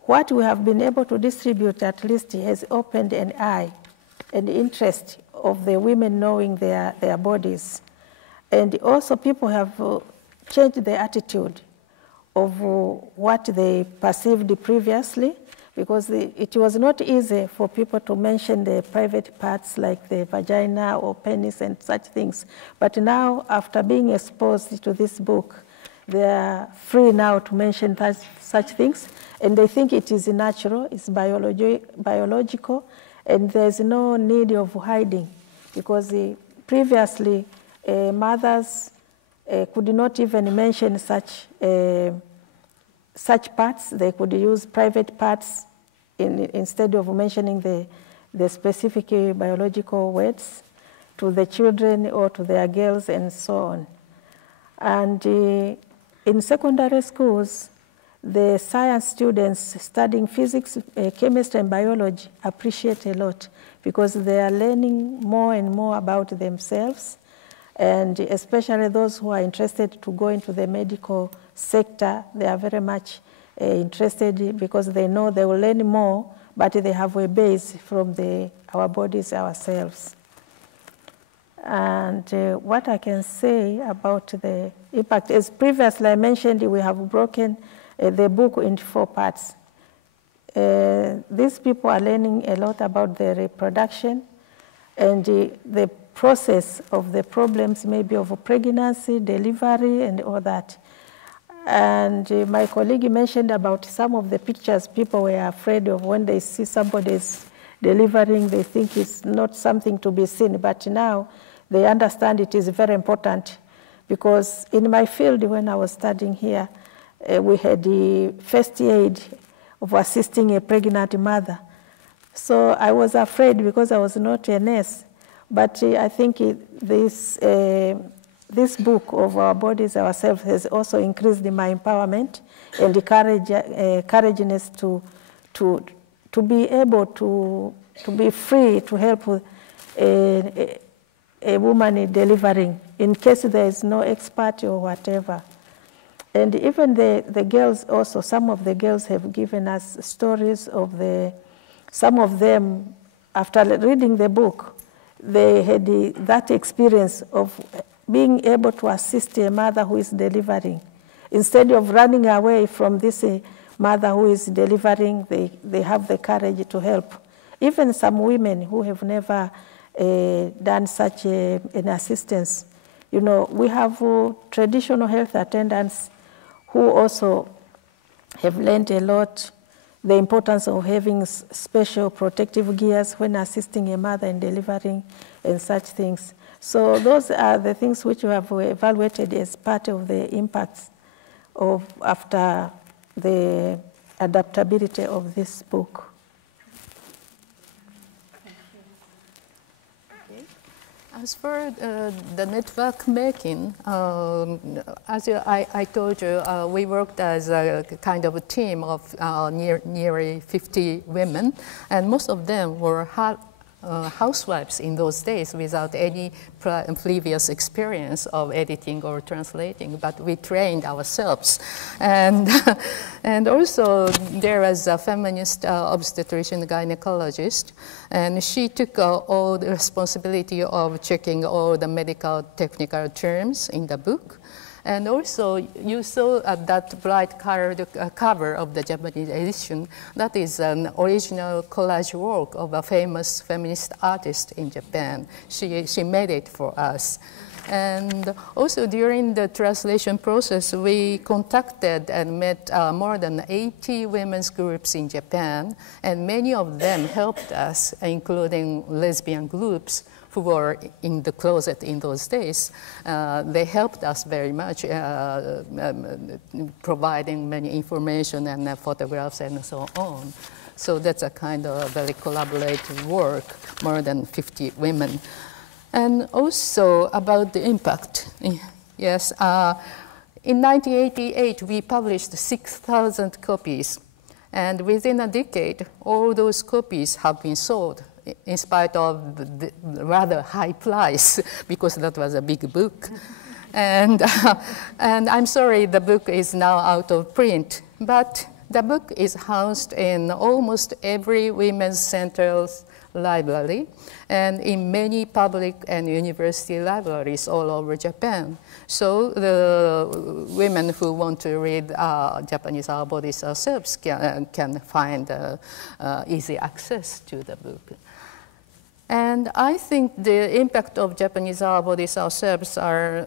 what we have been able to distribute at least has opened an eye and interest of the women knowing their bodies. And also people have changed their attitude of what they perceived previously, because it was not easy for people to mention the private parts like the vagina or penis and such things. But now, after being exposed to this book, they are free now to mention such things, and they think it is natural, it's biological, and there's no need of hiding, because previously mothers could not even mention such parts. They could use private parts instead of mentioning the specific biological words to the children or to their girls and so on. And in secondary schools, the science students studying physics, chemistry, and biology appreciate a lot, because they are learning more and more about themselves, and especially those who are interested to go into the medical sector, they are very much interested, because they know they will learn more, but they have a base from our bodies ourselves. And what I can say about the impact is, previously I mentioned we have broken the book into 4 parts. These people are learning a lot about the reproduction and the process of the problems, maybe of pregnancy, delivery, and all that. And my colleague mentioned about some of the pictures people were afraid of when they see somebody's delivering, they think it's not something to be seen. But now they understand it is very important, because in my field, when I was studying here, we had the first aid of assisting a pregnant mother. So I was afraid because I was not a nurse. But I think this book of Our Bodies, Ourselves has also increased my empowerment and the courageousness to be able to be free to help a woman delivering, in case there is no expert or whatever. And even the girls also, some of the girls have given us stories of some of them, after reading the book, they had that experience of being able to assist a mother who is delivering. Instead of running away from this mother who is delivering, they have the courage to help. Even some women who have never done such an assistance. You know, we have traditional health attendants who also have learned a lot the importance of having special protective gears when assisting a mother in delivering and such things. So those are the things which we have evaluated as part of the impacts of after the adaptability of this book. As for the network making, as I told you, we worked as a kind of a team of nearly 50 women, and most of them were housewives in those days without any previous experience of editing or translating, but we trained ourselves. And, and also there was a feminist obstetrician gynecologist, and she took all the responsibility of checking all the medical technical terms in the book. And also, you saw that bright colored cover of the Japanese edition. That is an original collage work of a famous feminist artist in Japan. She made it for us. And also during the translation process, we contacted and met more than 80 women's groups in Japan, and many of them helped us, including lesbian groups, who were in the closet in those days. They helped us very much, providing many information and photographs and so on. So that's a kind of very collaborative work, more than 50 women. And also about the impact. Yes, in 1988, we published 6,000 copies. And within a decade, all those copies have been sold in spite of the rather high price, because that was a big book. And I'm sorry, the book is now out of print, but the book is housed in almost every women's center's library and in many public and university libraries all over Japan. So the women who want to read Japanese Our Bodies Ourselves can find easy access to the book. And I think the impact of Japanese Our Bodies Ourselves are,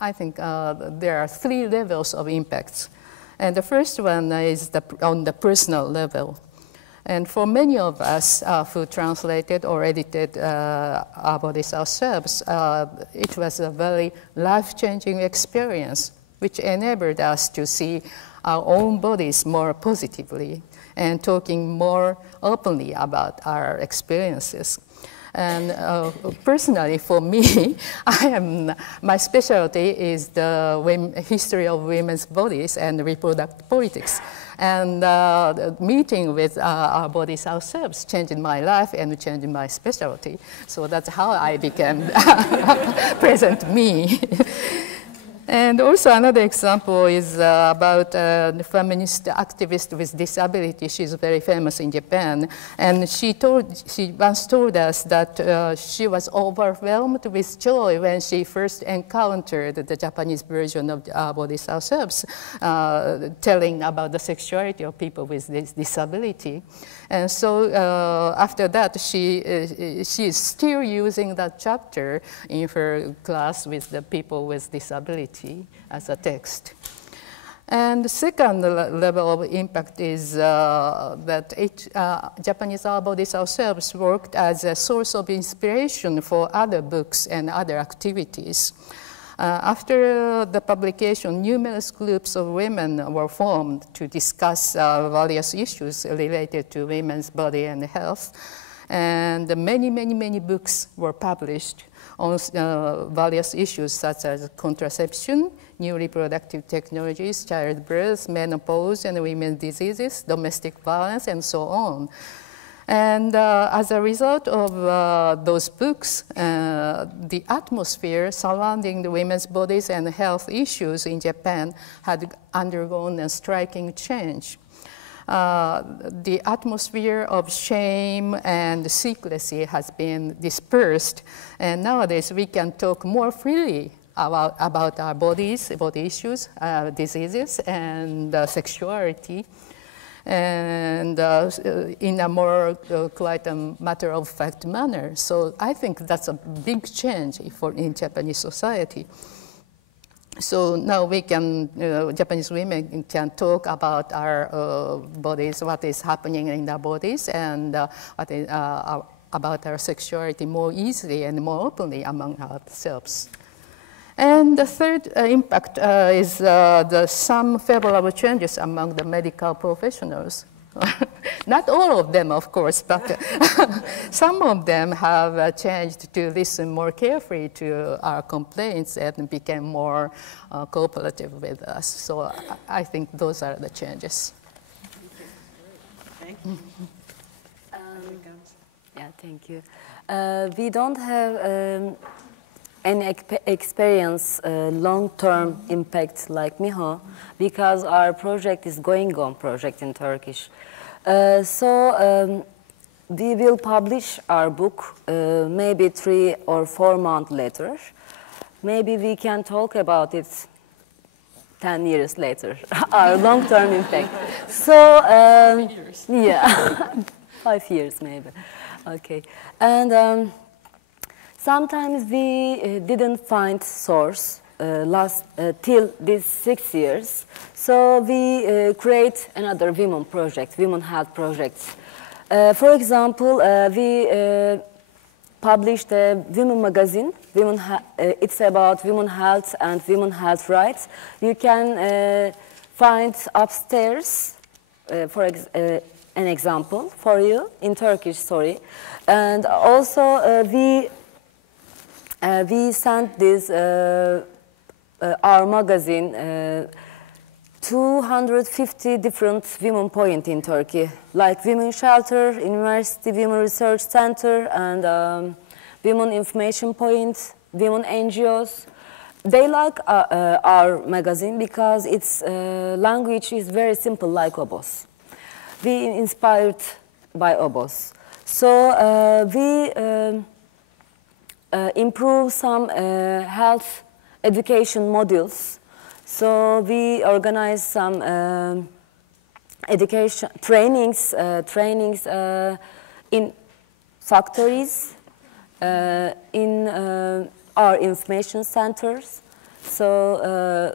I think there are 3 levels of impacts. And the first one is on the personal level. And for many of us who translated or edited Our Bodies Ourselves, it was a very life-changing experience, which enabled us to see our own bodies more positively and talking more openly about our experiences. And personally, for me, my specialty is the history of women's bodies and reproductive politics. And meeting with Our Bodies Ourselves changed my life and changed my specialty. So that's how I became present me. And also another example is about the feminist activist with disability. She's very famous in Japan. And she once told us that she was overwhelmed with joy when she first encountered the Japanese version of Our Bodies Ourselves, telling about the sexuality of people with this disability. And so after that, she is still using that chapter in her class with the people with disability as a text. And the second level of impact is that Japanese Our Bodies Ourselves worked as a source of inspiration for other books and other activities. After the publication, numerous groups of women were formed to discuss various issues related to women's body and health. And many, many, many books were published on various issues such as contraception, new reproductive technologies, childbirth, menopause, and women's diseases, domestic violence, and so on. And as a result of those books, the atmosphere surrounding the women's bodies and health issues in Japan had undergone a striking change. The atmosphere of shame and secrecy has been dispersed, and nowadays we can talk more freely about our bodies, body issues, diseases, and sexuality, and in a more quite a matter-of-fact manner. So I think that's a big change in Japanese society. So now we can, Japanese women can talk about our bodies, what is happening in our bodies, and about our sexuality more easily and more openly among ourselves. And the third impact is some favorable changes among the medical professionals. Not all of them, of course, but some of them have changed to listen more carefully to our complaints and became more cooperative with us. So I think those are the changes. Thank you. Yeah, thank you. We don't have any experience long-term impact like Miho, because our project is going on project in Turkish. So we will publish our book maybe 3 or 4 months later. Maybe we can talk about it 10 years later, our long-term impact. So, yeah, 5 years maybe. Okay. And sometimes we didn't find source till these 6 years. So we create another women project, women health projects. For example, we published a women magazine. It's about women health and women health rights. You can find upstairs, an example for you in Turkish, sorry. And also we sent this our magazine 250 different women points in Turkey, like Women Shelter, University Women Research Center, and Women Information Point, Women NGOs. They like our magazine because its language is very simple, like Obos. We inspired by Obos. So we improve some health education modules. So we organize some education trainings in factories, in our information centers. So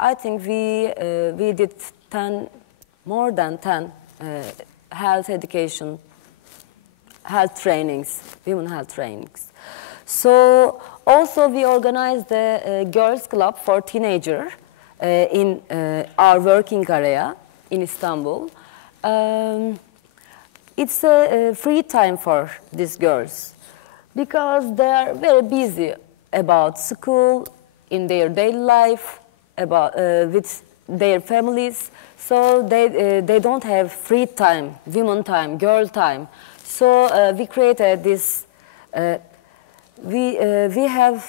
I think we did more than 10 health education, health trainings, women health trainings. So also we organized the girls club for teenagers in our working area in Istanbul. It's a free time for these girls because they are very busy about school, in their daily life, about with their families. So they don't have free time, women time, girl time. So we created this. We have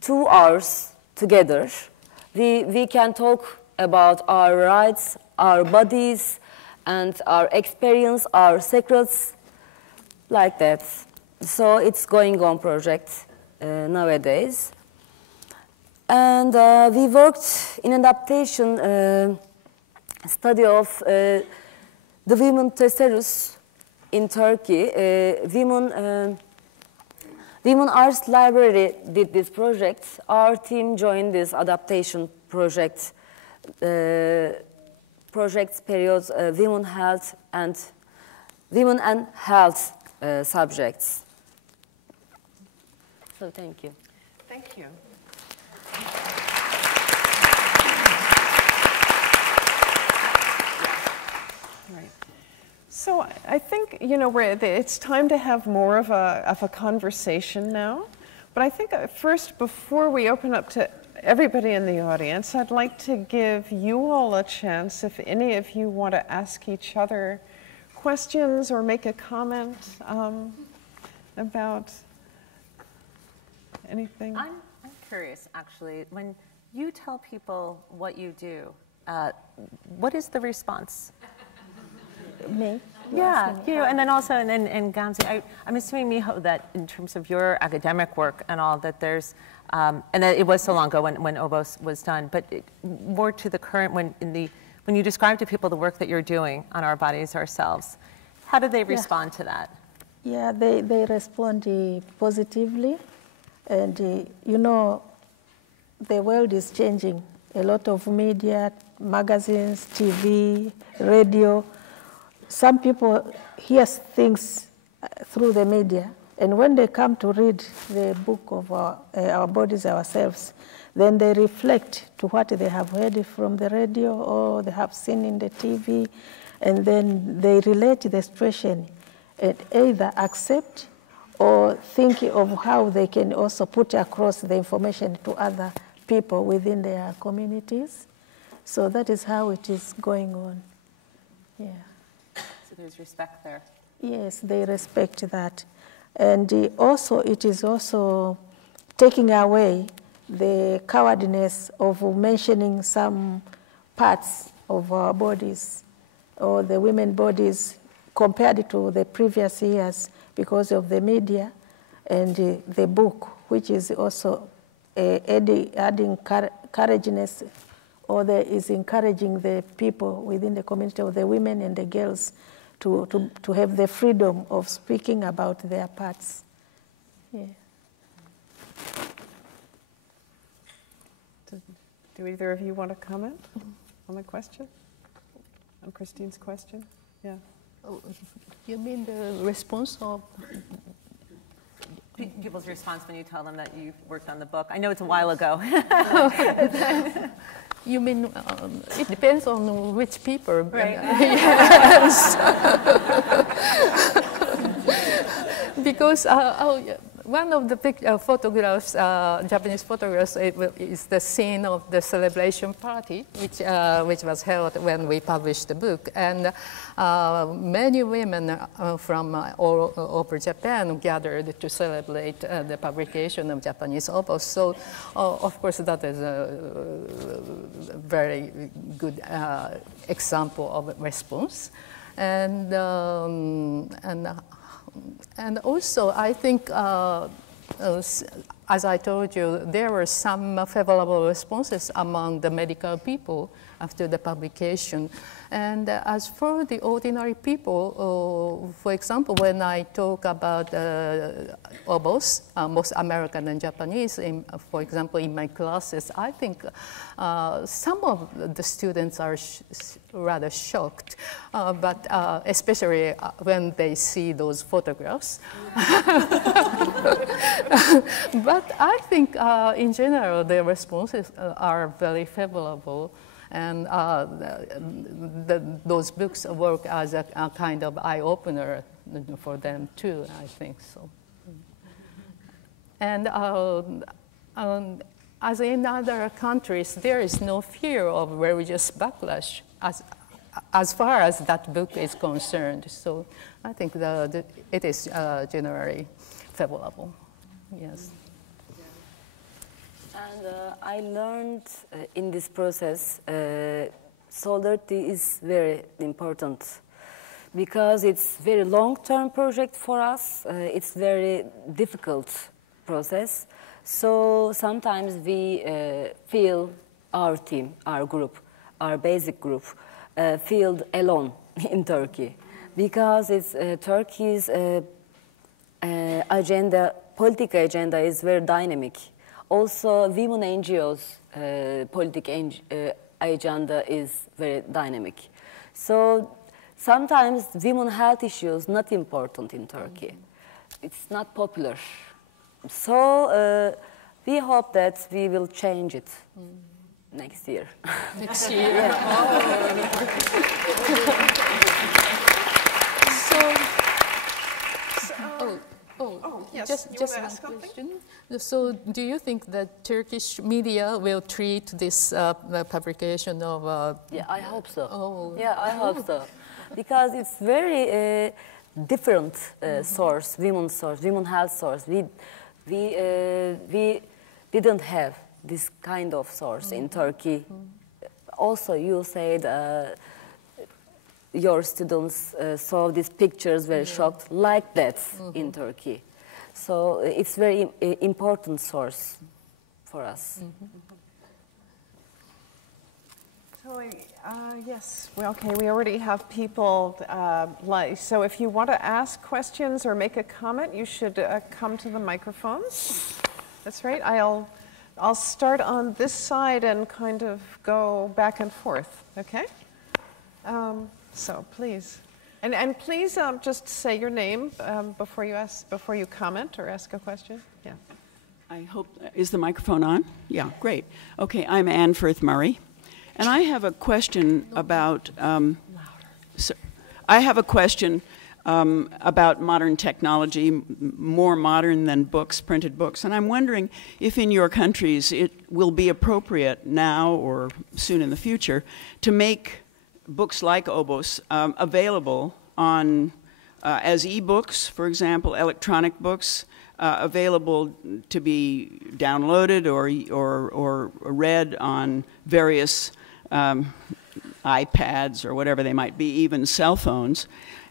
2 hours together. We can talk about our rights, our bodies, and our experience, our secrets, like that. So it's going on project nowadays. And we worked in adaptation study of the women Teserus in Turkey. Women Arts Library did this project. Our team joined this adaptation project. Projects periods, women health and women and health subjects. So thank you. Thank you. Right. So I think, you know, it's time to have more of a conversation now. But I think first, before we open up to everybody in the audience, I'd like to give you all a chance, if any of you want to ask each other questions or make a comment about anything. I'm curious, actually. When you tell people what you do, what is the response? Me? Yeah, you, and then also, and Gamze, I'm assuming, Miho, that in terms of your academic work and all, that there's, and that it was so long ago when Obos was done, but more to the current, when you describe to people the work that you're doing on our bodies ourselves, how do they respond to that? Yeah, they respond positively, and you know, the world is changing. A lot of media, magazines, TV, radio. Some people hear things through the media, and when they come to read the book of our bodies ourselves, then they reflect to what they have heard from the radio or they have seen in the TV, and then they relate the situation and either accept or think of how they can also put across the information to other people within their communities. So that is how it is going on. Yeah. There's respect there. Yes, they respect that. And also, it is also taking away the cowardness of mentioning some parts of our bodies or the women's bodies compared to the previous years because of the media and the book, which is also adding courageousness, or is encouraging the people within the community, of the women and the girls, to have the freedom of speaking about their parts. Yeah. Do either of you want to comment on the question? On Christine's question? Yeah. Oh, you mean the response of people's response when you tell them that you've worked on the book? I know it's a while ago. You mean it depends on which people. Right. Yes. Because one of the photographs, Japanese photographs, is the scene of the celebration party, which was held when we published the book. And many women from all over Japan gathered to celebrate the publication of Japanese opus. So, of course, that is a very good example of response. And also, I think, as I told you, there were some favorable responses among the medical people after the publication. And as for the ordinary people, for example, when I talk about obos, both American and Japanese, for example, in my classes, I think some of the students are rather shocked, but especially when they see those photographs. But I think in general, the responses are very favorable. And those books work as a kind of eye-opener for them too, I think so. And as in other countries, there is no fear of religious backlash as far as that book is concerned. So I think it is generally favorable, yes. And I learned in this process, solidarity is very important because it's very long-term project for us. It's very difficult process. So sometimes we feel our team, our group, our basic group, feel alone in Turkey because it's Turkey's agenda, political agenda is very dynamic. Also, women NGOs' political agenda is very dynamic. So sometimes women health issues not important in Turkey. It's not popular. So we hope that we will change it next year. Next year. Yes, just one question. So, do you think that Turkish media will treat this publication of? Yeah, I hope so. Oh. Yeah, I hope so, because it's very different source, women health source. We didn't have this kind of source in Turkey. Also, you said your students saw these pictures, very shocked, like that in Turkey. So it's very important source for us. So, yes, well, okay, we already have people, so if you want to ask questions or make a comment, you should come to the microphones. That's right, I'll start on this side and kind of go back and forth, okay? So please. And please just say your name before you comment or ask a question. Yeah. I hope, is the microphone on? Yeah, great. Okay, I'm Ann Firth Murray, and I have a question about, about modern technology, more modern than books, printed books, and I'm wondering if in your countries it will be appropriate now or soon in the future to make books like Obos available on as e-books, for example, electronic books, available to be downloaded or read on various iPads or whatever they might be, even cell phones,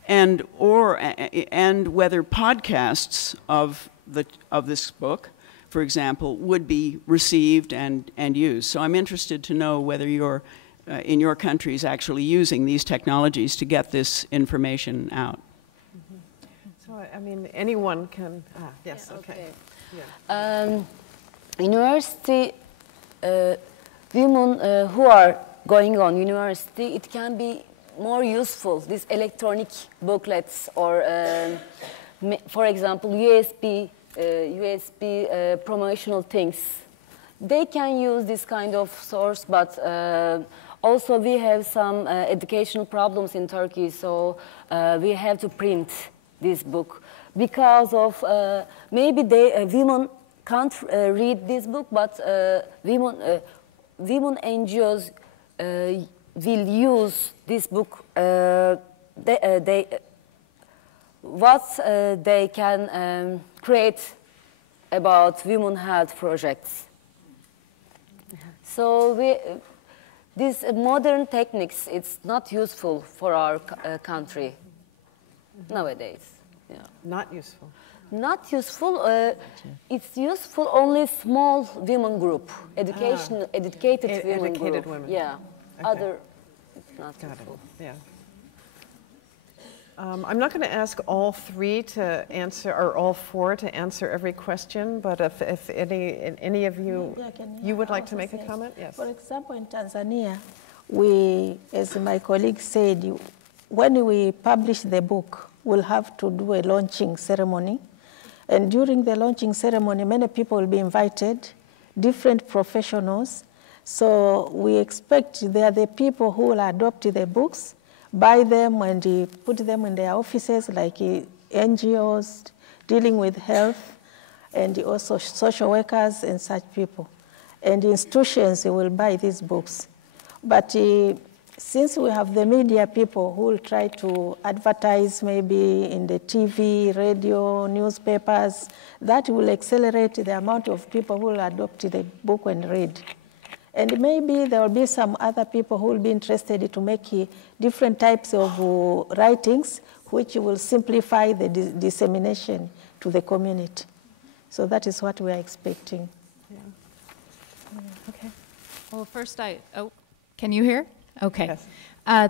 and whether podcasts of this book, for example, would be received and used. So I'm interested to know whether you're in your countries actually using these technologies to get this information out. So, I mean, anyone can, yes, yeah, okay. Yeah. University, women who are going on university, it can be more useful, these electronic booklets or, for example, USB USB promotional things. They can use this kind of source, but also we have some educational problems in Turkey, so we have to print this book because of maybe women can't read this book, but women NGOs will use this book. They can create about women health projects. So these modern techniques, it's not useful for our country nowadays. Yeah. Not useful. Not useful. It's useful only small women group, educated women group. Women. Yeah. Okay. Other, it's not Got useful. it. Yeah. I'm not going to ask all three to answer, or all four to answer every question, but if any of you, you would like to make a comment? Yes. For example, in Tanzania, we, as my colleague said, when we publish the book, we'll have to do a launching ceremony. And during the launching ceremony, many people will be invited, different professionals. So we expect they are the people who will adopt the books, buy them and put them in their offices, like NGOs dealing with health, and also social workers and such people. And institutions will buy these books. But since we have the media people who will try to advertise maybe in the TV, radio, newspapers, that will accelerate the amount of people who will adopt the book and read. And maybe there will be some other people who will be interested to make different types of writings, which will simplify the dissemination to the community. So that is what we are expecting. Yeah. Okay. Well, first can you hear? Okay. Yes.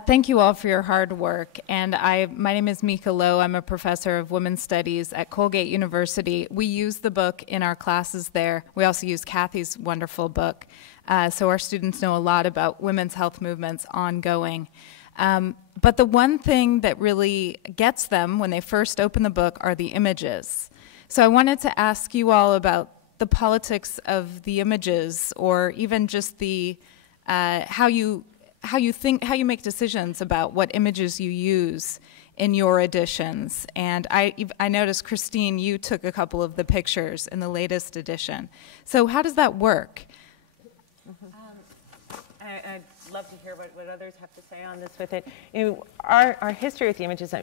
Thank you all for your hard work. And my name is Miho. I'm a professor of women's studies at Colgate University. We use the book in our classes there. We also use Kathy's wonderful book. So our students know a lot about women's health movements ongoing. But the one thing that really gets them when they first open the book are the images. So I wanted to ask you all about the politics of the images, or even just the how you make decisions about what images you use in your editions. And I noticed, Christine, you took a couple of the pictures in the latest edition. So how does that work? I'd love to hear what others have to say on this with it. You know, our history with the images,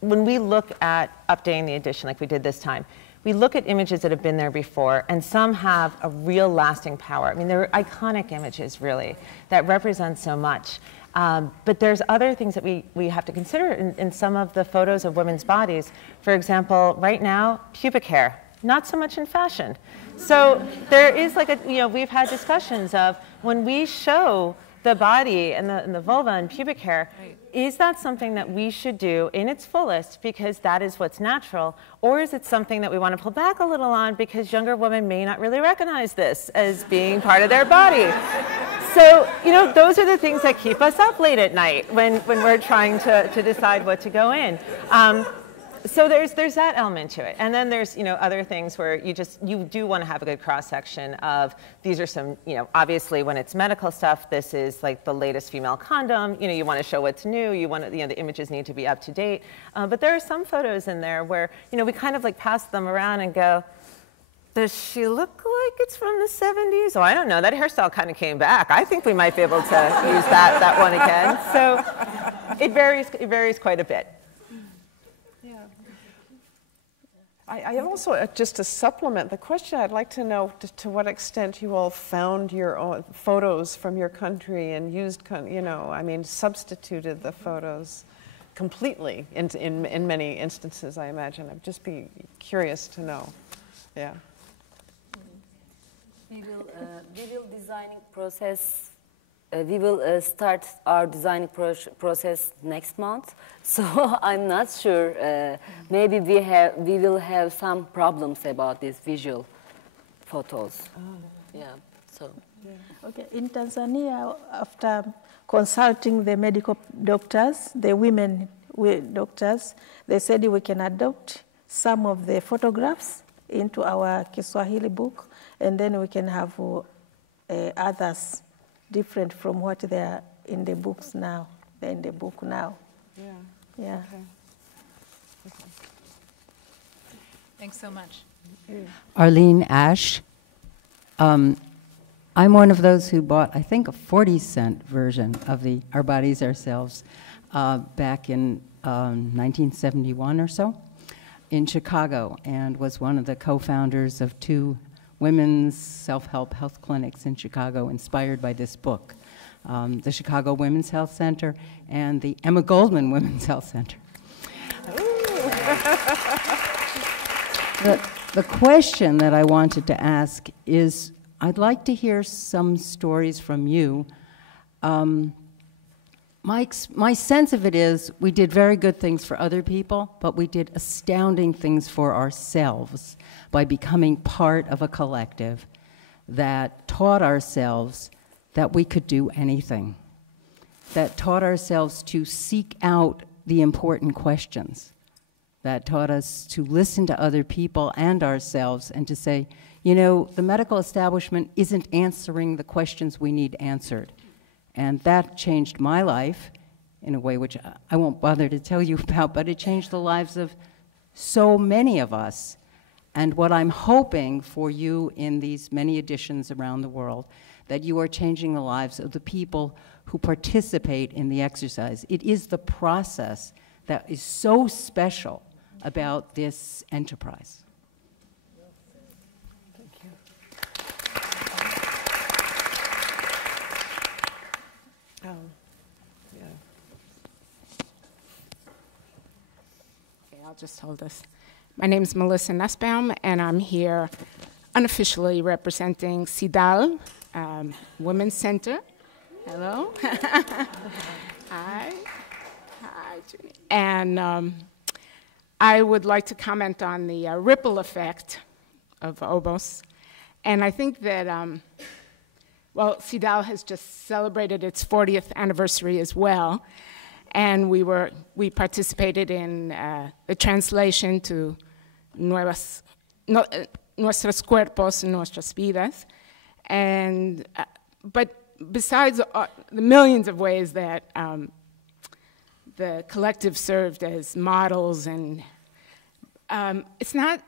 when we look at updating the edition like we did this time, we look at images that have been there before, and some have a real lasting power. I mean, they're iconic images, really, that represent so much. But there's other things that we have to consider in some of the photos of women's bodies. For example, right now, pubic hair, not so much in fashion. So there is we've had discussions of when we show the body and the vulva and pubic hair, right, is that something that we should do in its fullest because that is what's natural, or is it something that we want to pull back a little on because younger women may not really recognize this as being part of their body? So, those are the things that keep us up late at night when we're trying to decide what to go in. So there's that element to it. And then there's, other things where you do want to have a good cross-section of, these are some, obviously when it's medical stuff, this is like the latest female condom, you want to show what's new, you want to, the images need to be up to date. But there are some photos in there where, we kind of pass them around and go, does she look like it's from the 70s? Oh, I don't know, that hairstyle kind of came back. I think we might be able to use that one again. So it varies quite a bit. I also, just to supplement the question, I'd like to know to what extent you all found your own photos from your country and used, substituted the photos completely in many instances, I imagine. I'd just be curious to know. Yeah. We will designing process. We will start our design process next month, so I'm not sure. Maybe we will have some problems about these visual photos. Oh. Yeah. So. Yeah. Okay. In Tanzania, after consulting the medical doctors, the women doctors, they said we can adopt some of the photographs into our Kiswahili book, and then we can have others different from what they are in the books now. They're in the book now. Yeah. Yeah. Okay. Thanks so much. Arlene Ash. I'm one of those who bought, I think, a 40-cent version of the Our Bodies, Ourselves back in 1971 or so in Chicago, and was one of the co-founders of 2 women's self-help health clinics in Chicago inspired by this book, the Chicago Women's Health Center and the Emma Goldman Women's Health Center. The question that I wanted to ask is, I'd like to hear some stories from you. My sense of it is we did very good things for other people, but we did astounding things for ourselves by becoming part of a collective that taught ourselves that we could do anything, that taught ourselves to seek out the important questions, that taught us to listen to other people and ourselves and to say, you know, the medical establishment isn't answering the questions we need answered. And that changed my life in a way which I won't bother to tell you about, but it changed the lives of so many of us. And what I'm hoping for you in these many editions around the world, that you are changing the lives of the people who participate in the exercise. It is the process that is so special about this enterprise. Thank you. Yeah. Okay, I'll just hold this. My name is Melissa Nussbaum, and I'm here unofficially representing CIDAL, Women's Center. Hello. Hi. Hi, Junie. And I would like to comment on the ripple effect of OBOS. And I think that, well, CIDAL has just celebrated its 40th anniversary as well. And we participated in the translation to Nuestros Cuerpos, Nuestras Vidas. And, but besides the millions of ways that the collective served as models, and it's not,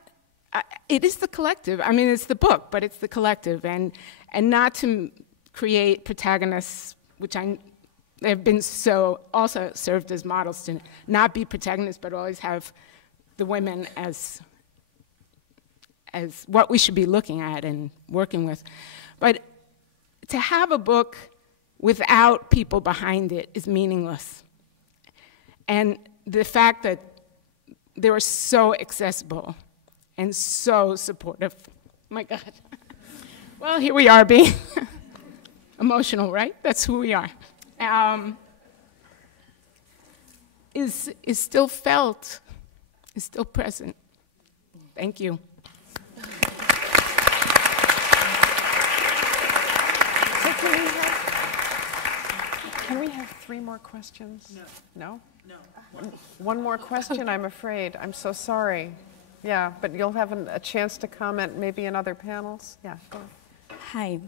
it is the collective. I mean, it's the book, but it's the collective. And not to create protagonists, which have been so also served as models to not be protagonists, but always have the women as what we should be looking at and working with. But to have a book without people behind it is meaningless. And the fact that they were so accessible and so supportive, my God. Well, here we are being emotional, right? That's who we are. Is still felt, is still present. Thank you. So can we have 3 more questions? No? No? No. One more question, I'm afraid. I'm so sorry. Yeah, but you'll have a chance to comment maybe in other panels. Yeah, go ahead. Hi,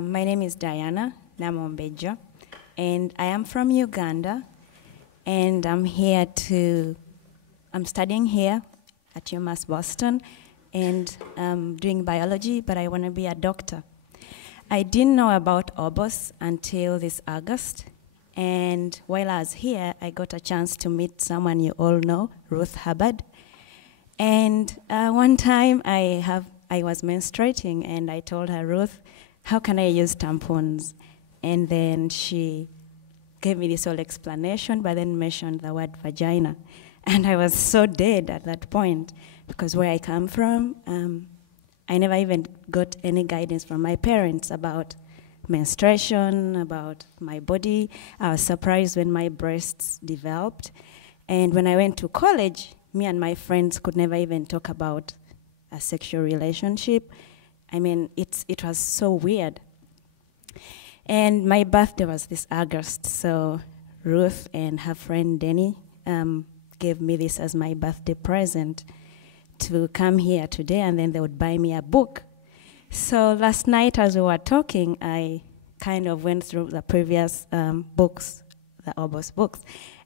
my name is Diana Namombejo, and I am from Uganda, and I'm studying here at UMass Boston, and I'm doing biology, but I want to be a doctor. I didn't know about OBOS until this August, and while I was here, I got a chance to meet someone you all know, Ruth Hubbard. And one time I was menstruating, and I told her, Ruth, how can I use tampons? And then she gave me this whole explanation, but then mentioned the word vagina. And I was so dead at that point, because where I come from, I never even got any guidance from my parents about menstruation, about my body. I was surprised when my breasts developed. And when I went to college, me and my friends could never even talk about a sexual relationship. I mean, it was so weird. And my birthday was this August, so Ruth and her friend Denny gave me this as my birthday present to come here today, and then they would buy me a book. So last night as we were talking, I kind of went through the previous books, the Obos books,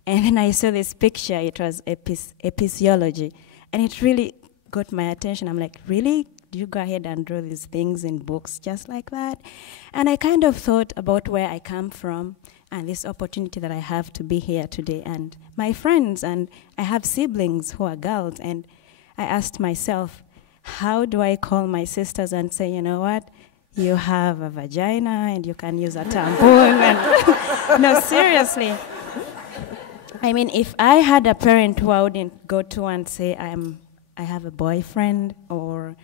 and then I saw this picture. It was epistemology, and it really got my attention. I'm like, really? Do you go ahead and draw these things in books just like that? And I kind of thought about where I come from and this opportunity that I have to be here today, and my friends, and I have siblings who are girls, and I asked myself, how do I call my sisters and say, you know what, you have a vagina and you can use a tampon? And no, seriously. I mean, if I had a parent who I wouldn't go to and say, I have a boyfriend, or,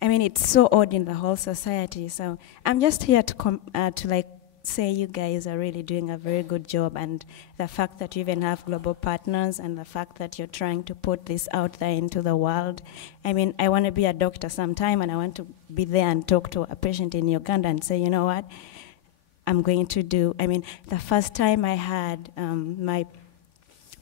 I mean, it's so odd in the whole society. So I'm just here to like say you guys are really doing a very good job, and the fact that you even have global partners, and the fact that you're trying to put this out there into the world. I mean, I want to be a doctor sometime, and I want to be there and talk to a patient in Uganda and say, you know what, I'm going to do, I mean, the first time I had my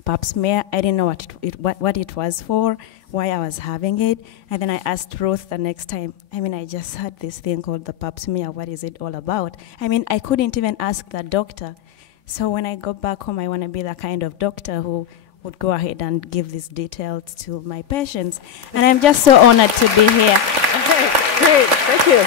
pap smear, I didn't know what it was for, why I was having it, and then I asked Ruth the next time, I mean, I just had this thing called the pap smear, what is it all about? I mean, I couldn't even ask the doctor. So when I go back home, I want to be the kind of doctor who would go ahead and give these details to my patients. And I'm just so honored to be here. Okay, great, thank you.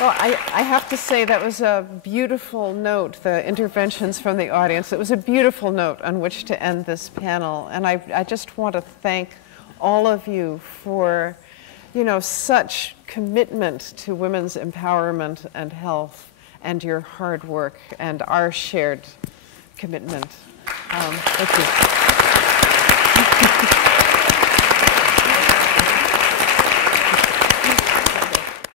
Well, I have to say that was a beautiful note, the interventions from the audience. It was a beautiful note on which to end this panel. And I just want to thank all of you for, you know, such commitment to women's empowerment and health, and your hard work and our shared commitment. Thank you.